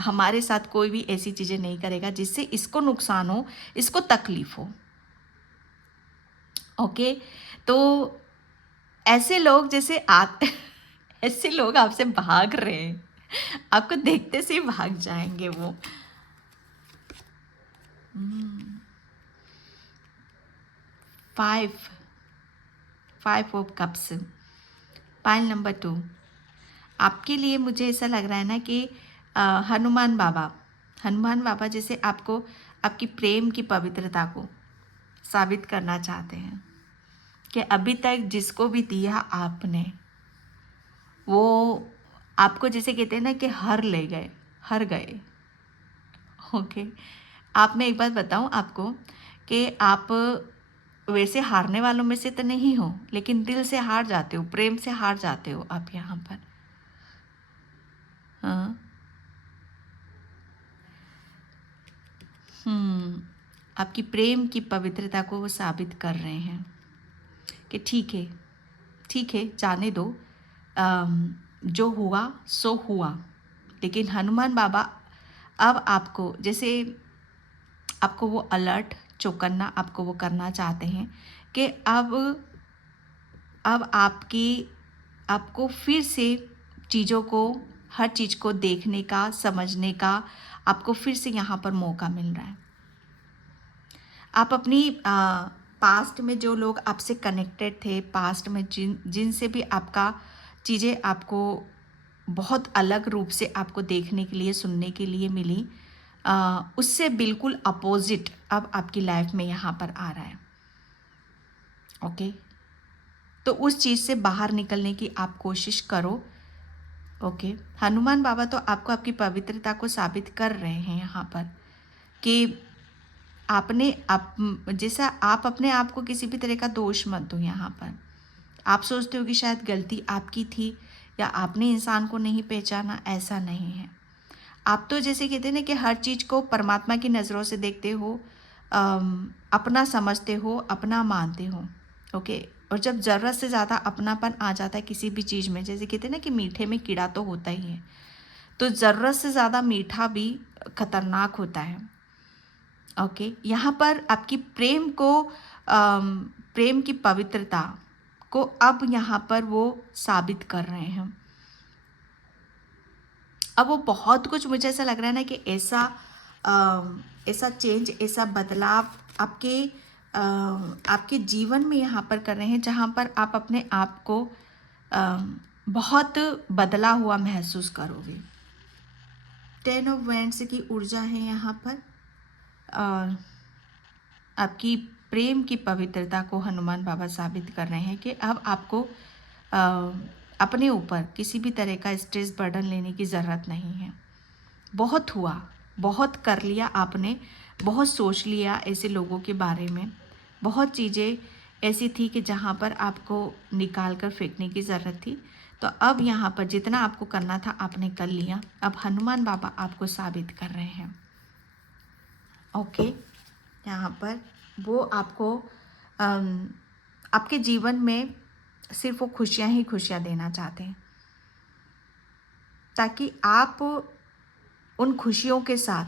हमारे साथ कोई भी ऐसी चीज़ें नहीं करेगा जिससे इसको नुकसान हो, इसको तकलीफ हो। ओके, तो ऐसे लोग जैसे ऐसे लोग आपसे भाग रहे हैं, आपको देखते से ही भाग जाएंगे वो। 5 ऑफ कप्स, पाइल नंबर 2। आपके लिए मुझे ऐसा लग रहा है ना कि हनुमान बाबा जैसे आपको आपकी प्रेम की पवित्रता को साबित करना चाहते हैं कि अभी तक जिसको भी दिया आपने, वो आपको जैसे कहते हैं ना कि हर गए। ओके, आप, मैं एक बात बताऊं आपको कि आप वैसे हारने वालों में से तो नहीं हो, लेकिन दिल से हार जाते हो, प्रेम से हार जाते हो आप यहाँ पर। हाँ। आपकी प्रेम की पवित्रता को वो साबित कर रहे हैं कि ठीक है, जाने दो, जो हुआ सो हुआ। लेकिन हनुमान बाबा अब आपको जैसे आपको वो अलर्ट, चौकन्ना आपको वो करना चाहते हैं कि अब आपको फिर से चीज़ों को, हर चीज़ को देखने का, समझने का आपको फिर से यहाँ पर मौका मिल रहा है। आप अपनी पास्ट में जो लोग आपसे कनेक्टेड थे, पास्ट में जिनसे भी आपका चीज़ें आपको बहुत अलग रूप से आपको देखने के लिए, सुनने के लिए मिली, उससे बिल्कुल अपोजिट अब आपकी लाइफ में यहाँ पर आ रहा है। ओके, तो उस चीज़ से बाहर निकलने की आप कोशिश करो। ओके, हनुमान बाबा तो आपको आपकी पवित्रता को साबित कर रहे हैं यहाँ पर कि जैसा आप अपने आप को किसी भी तरह का दोष मत दो यहाँ पर। आप सोचते हो कि शायद गलती आपकी थी या आपने इंसान को नहीं पहचाना, ऐसा नहीं है। आप तो जैसे कहते हैं ना कि हर चीज़ को परमात्मा की नज़रों से देखते हो, अपना समझते हो, अपना मानते हो। ओके, और जब ज़रूरत से ज़्यादा अपनापन आ जाता है किसी भी चीज़ में, जैसे कहते हैं ना कि मीठे में कीड़ा तो होता ही है, तो ज़रूरत से ज़्यादा मीठा भी खतरनाक होता है। ओके, यहाँ पर आपकी प्रेम की पवित्रता को अब यहाँ पर वो साबित कर रहे हैं। अब वो बहुत कुछ, मुझे ऐसा लग रहा है ना कि ऐसा चेंज, ऐसा बदलाव आपके जीवन में यहाँ पर कर रहे हैं, जहाँ पर आप अपने आप को बहुत बदला हुआ महसूस करोगे। 10 ऑफ वैंड्स की ऊर्जा है यहाँ पर, और आपकी प्रेम की पवित्रता को हनुमान बाबा साबित कर रहे हैं कि अब आपको अपने ऊपर किसी भी तरह का स्ट्रेस बर्डन लेने की ज़रूरत नहीं है। बहुत हुआ, बहुत कर लिया आपने, बहुत सोच लिया ऐसे लोगों के बारे में, बहुत चीज़ें ऐसी थी कि जहाँ पर आपको निकाल कर फेंकने की ज़रूरत थी। तो अब यहाँ पर जितना आपको करना था आपने कर लिया। अब हनुमान बाबा आपको साबित कर रहे हैं। ओके, यहाँ पर वो आपको आपके जीवन में सिर्फ वो खुशियाँ ही खुशियाँ देना चाहते हैं, ताकि आप उन खुशियों के साथ,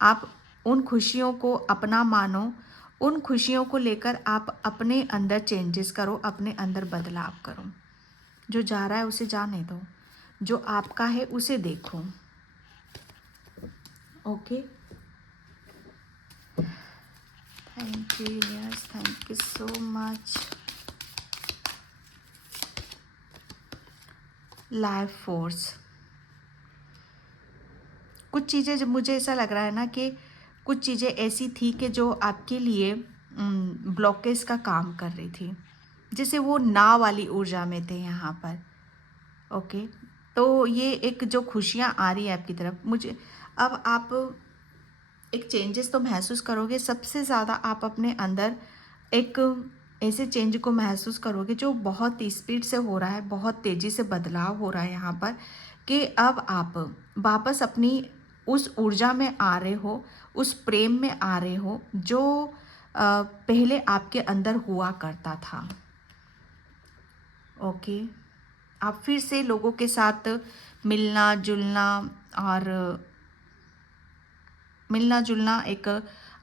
आप उन खुशियों को अपना मानो, उन खुशियों को लेकर आप अपने अंदर चेंजेस करो, अपने अंदर बदलाव करो। जो जा रहा है उसे जाने दो, जो आपका है उसे देखो। Okay, thank you universe, thank you so much. Life force, कुछ चीज़ें जब मुझे ऐसा लग रहा है ना कि कुछ चीज़ें ऐसी थी कि जो आपके लिए ब्लॉकेज का काम कर रही थी, जैसे वो नाव वाली ऊर्जा में थे यहाँ पर। ओके, तो ये एक जो खुशियाँ आ रही है आपकी तरफ, मुझे अब आप एक चेंजेस तो महसूस करोगे। सबसे ज़्यादा आप अपने अंदर एक ऐसे चेंज को महसूस करोगे जो बहुत स्पीड से हो रहा है, बहुत तेज़ी से बदलाव हो रहा है यहाँ पर, कि अब आप वापस अपनी उस ऊर्जा में आ रहे हो, उस प्रेम में आ रहे हो जो पहले आपके अंदर हुआ करता था। ओके, आप फिर से लोगों के साथ मिलना जुलना, एक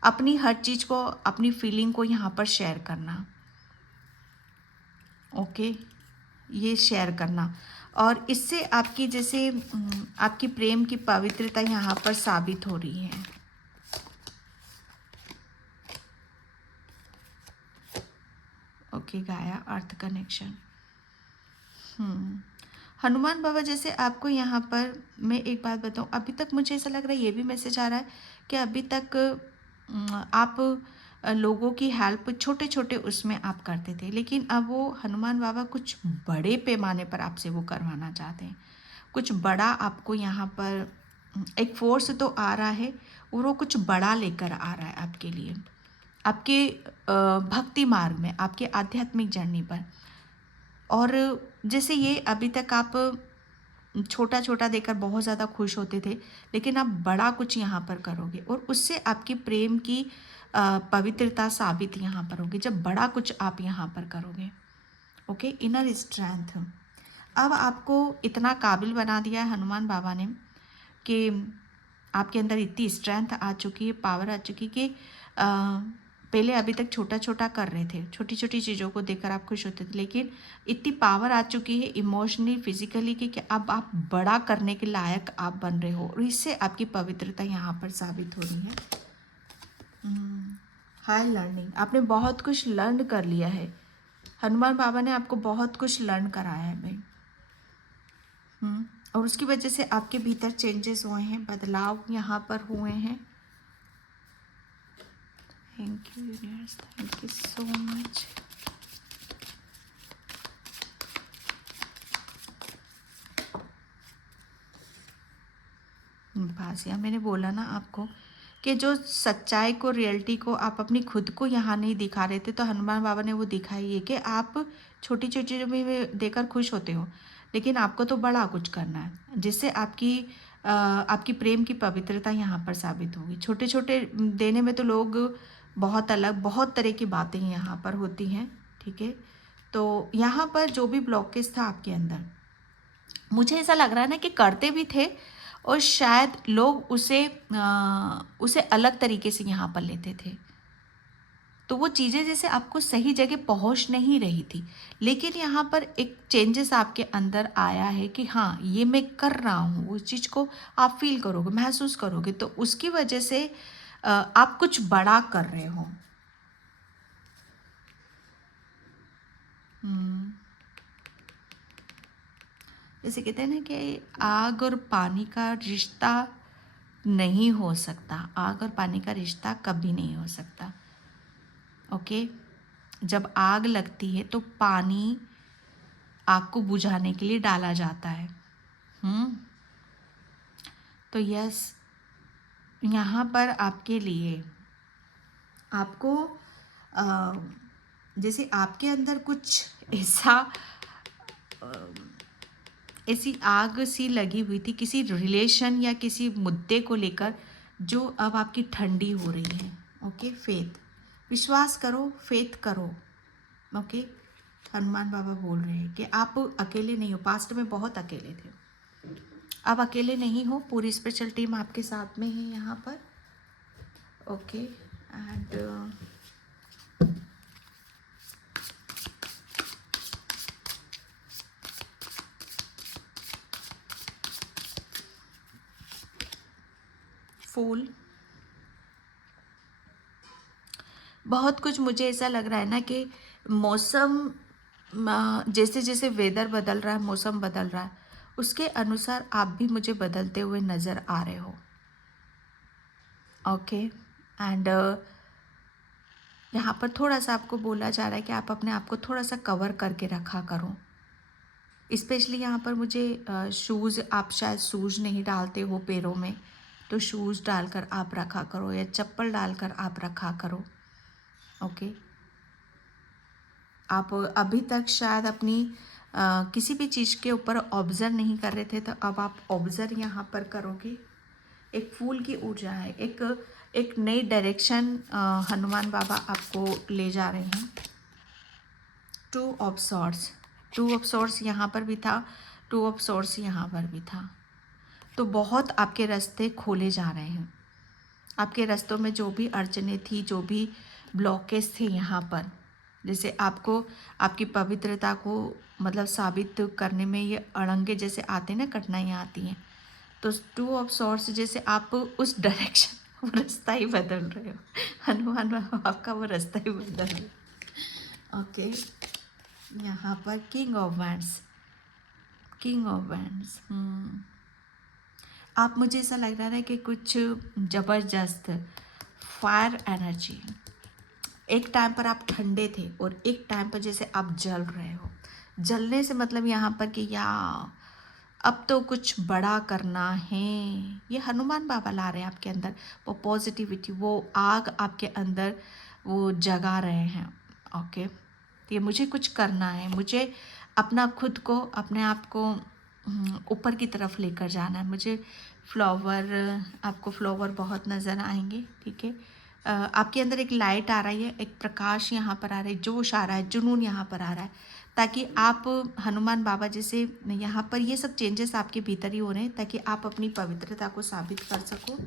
अपनी हर चीज़ को, अपनी फीलिंग को यहाँ पर शेयर करना। ओके, ये शेयर करना, और इससे आपकी जैसे आपकी प्रेम की पवित्रता यहाँ पर साबित हो रही है। ओके गाया, अर्थ कनेक्शन। हनुमान बाबा जैसे आपको यहाँ पर मैं एक बात बताऊँ, अभी तक मुझे ऐसा लग रहा है, ये भी मैसेज आ रहा है कि अभी तक आप लोगों की हेल्प छोटे छोटे उसमें आप करते थे, लेकिन अब वो हनुमान बाबा कुछ बड़े पैमाने पर आपसे वो करवाना चाहते हैं। कुछ बड़ा आपको यहाँ पर एक फोर्स तो आ रहा है, और वो कुछ बड़ा लेकर आ रहा है आपके लिए, आपके भक्ति मार्ग में, आपके आध्यात्मिक जर्नी पर। और जैसे ये अभी तक आप छोटा छोटा देकर बहुत ज़्यादा खुश होते थे, लेकिन आप बड़ा कुछ यहाँ पर करोगे, और उससे आपकी प्रेम की पवित्रता साबित यहाँ पर होगी, जब बड़ा कुछ आप यहाँ पर करोगे। Okay, inner strength. अब आपको इतना काबिल बना दिया है हनुमान बाबा ने कि आपके अंदर इतनी स्ट्रेंथ आ चुकी है, पावर आ चुकी कि पहले अभी तक छोटा छोटा कर रहे थे, छोटी छोटी चीज़ों को देखकर आप खुश होते थे, लेकिन इतनी पावर आ चुकी है इमोशनली फिजिकली कि अब आप बड़ा करने के लायक आप बन रहे हो, और इससे आपकी पवित्रता यहाँ पर साबित हो रही है। हाई लर्निंग, आपने बहुत कुछ लर्न कर लिया है, हनुमान बाबा ने आपको बहुत कुछ लर्न कराया है भाई। और उसकी वजह से आपके भीतर चेंजेस हुए हैं, बदलाव यहाँ पर हुए हैं। Thank you universe, thank you so much. भासिया, मैंने बोला ना आपको कि जो सच्चाई को, रियलिटी को आप अपनी खुद को यहाँ नहीं दिखा रहे थे, तो हनुमान बाबा ने वो दिखाई है कि आप छोटी छोटी चीज़ों में देकर खुश होते हो, लेकिन आपको तो बड़ा कुछ करना है, जिससे आपकी प्रेम की पवित्रता यहाँ पर साबित होगी। छोटे छोटे देने में तो लोग बहुत अलग, बहुत तरह की बातें यहाँ पर होती हैं, ठीक है। तो यहाँ पर जो भी ब्लॉकेज था आपके अंदर, मुझे ऐसा लग रहा है ना कि करते भी थे, और शायद लोग उसे अलग तरीके से यहाँ पर लेते थे, तो वो चीज़ें जैसे आपको सही जगह पहुँच नहीं रही थी, लेकिन यहाँ पर एक चेंजेस आपके अंदर आया है कि हाँ, ये मैं कर रहा हूँ, उस चीज़ को आप फील करोगे, महसूस करोगे, तो उसकी वजह से आप कुछ बड़ा कर रहे हो। जैसे कहते हैं ना कि आग और पानी का रिश्ता नहीं हो सकता, आग और पानी का रिश्ता कभी नहीं हो सकता। ओके, जब आग लगती है तो पानी आग को बुझाने के लिए डाला जाता है। तो यस, यहाँ पर आपके लिए आपको जैसे आपके अंदर कुछ ऐसी आग सी लगी हुई थी किसी रिलेशन या किसी मुद्दे को लेकर, जो अब आपकी ठंडी हो रही है। ओके, फेथ, विश्वास करो, फेथ करो। ओके, हनुमान बाबा बोल रहे हैं कि आप अकेले नहीं हो, पास्ट में बहुत अकेले थे, अब अकेले नहीं हो, पूरी स्पेशल टीम आपके साथ में है यहाँ पर। ओके, एंड फूल, बहुत कुछ मुझे ऐसा लग रहा है ना कि मौसम, जैसे जैसे वेदर बदल रहा है, मौसम बदल रहा है, उसके अनुसार आप भी मुझे बदलते हुए नज़र आ रहे हो। ओके, एंड यहाँ पर थोड़ा सा आपको बोला जा रहा है कि आप अपने आप को थोड़ा सा कवर करके रखा करो। स्पेशली यहाँ पर मुझे शूज़, आप शायद शूज़ नहीं डालते हो पैरों में, तो शूज़ डालकर आप रखा करो, या चप्पल डालकर आप रखा करो। ओके, आप अभी तक शायद अपनी किसी भी चीज़ के ऊपर ऑब्जर्व नहीं कर रहे थे, तो अब आप ऑब्जर्व यहाँ पर करोगे। एक फूल की ऊर्जा है, एक नई डायरेक्शन हनुमान बाबा आपको ले जा रहे हैं। टू ऑफ सॉर्ड्स यहाँ पर भी था, टू ऑफ सॉर्ड्स यहाँ पर भी था। तो बहुत आपके रास्ते खोले जा रहे हैं, आपके रास्तों में जो भी अड़चने थी, जो भी ब्लॉकेज थे यहाँ पर, जैसे आपको आपकी पवित्रता को मतलब साबित करने में ये अड़ंगे जैसे आते हैं ना, कठिनाइयाँ आती हैं, तो 2 ऑफ सॉर्ड्स जैसे आप उस डायरेक्शन वो रास्ता ही बदल रहे हो, हनुमान बाबा आपका वो रास्ता ही बदल रहे हो। ओके, यहाँ पर king of wands, king of wands, आप, मुझे ऐसा लग रहा है कि कुछ ज़बरदस्त फायर एनर्जी, एक टाइम पर आप ठंडे थे और एक टाइम पर जैसे आप जल रहे हो। जलने से मतलब यहाँ पर कि या अब तो कुछ बड़ा करना है, ये हनुमान बाबा ला रहे हैं आपके अंदर वो पॉजिटिविटी, वो आग आपके अंदर वो जगा रहे हैं। ओके, तो ये मुझे कुछ करना है, मुझे अपना खुद को, अपने आप को ऊपर की तरफ लेकर जाना है। मुझे फ्लावर, आपको फ्लावर बहुत नज़र आएंगे, ठीक है। आपके अंदर एक लाइट आ रही है, एक प्रकाश यहाँ पर आ रहा है, जोश आ रहा है, जुनून यहाँ पर आ रहा है, ताकि आप हनुमान बाबा जैसे यहाँ पर ये सब चेंजेस आपके भीतर ही हो रहे हैं ताकि आप अपनी पवित्रता को साबित कर सको।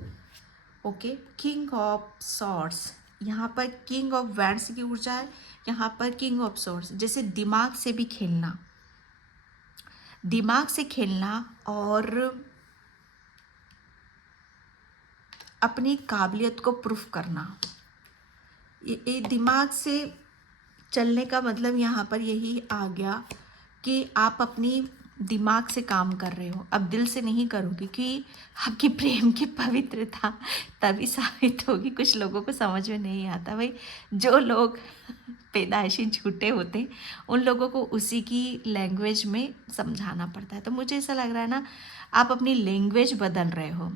ओके, किंग ऑफ सॉर्ड्स, यहाँ पर किंग ऑफ वैंड्स की ऊर्जा है, यहाँ पर किंग ऑफ सॉर्ड्स, जैसे दिमाग से भी खेलना, दिमाग से खेलना और अपनी काबिलियत को प्रूफ करना। ये दिमाग से चलने का मतलब यहाँ पर यही आ गया कि आप अपनी दिमाग से काम कर रहे हो, अब दिल से नहीं करोगे, कि आपकी प्रेम की पवित्रता तभी साबित होगी। कुछ लोगों को समझ में नहीं आता भाई, जो लोग पैदाइशी झूठे होते हैं उन लोगों को उसी की लैंग्वेज में समझाना पड़ता है। तो मुझे ऐसा लग रहा है ना, आप अपनी लैंग्वेज बदल रहे हो,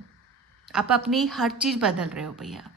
आप अपनी हर चीज़ बदल रहे हो भैया।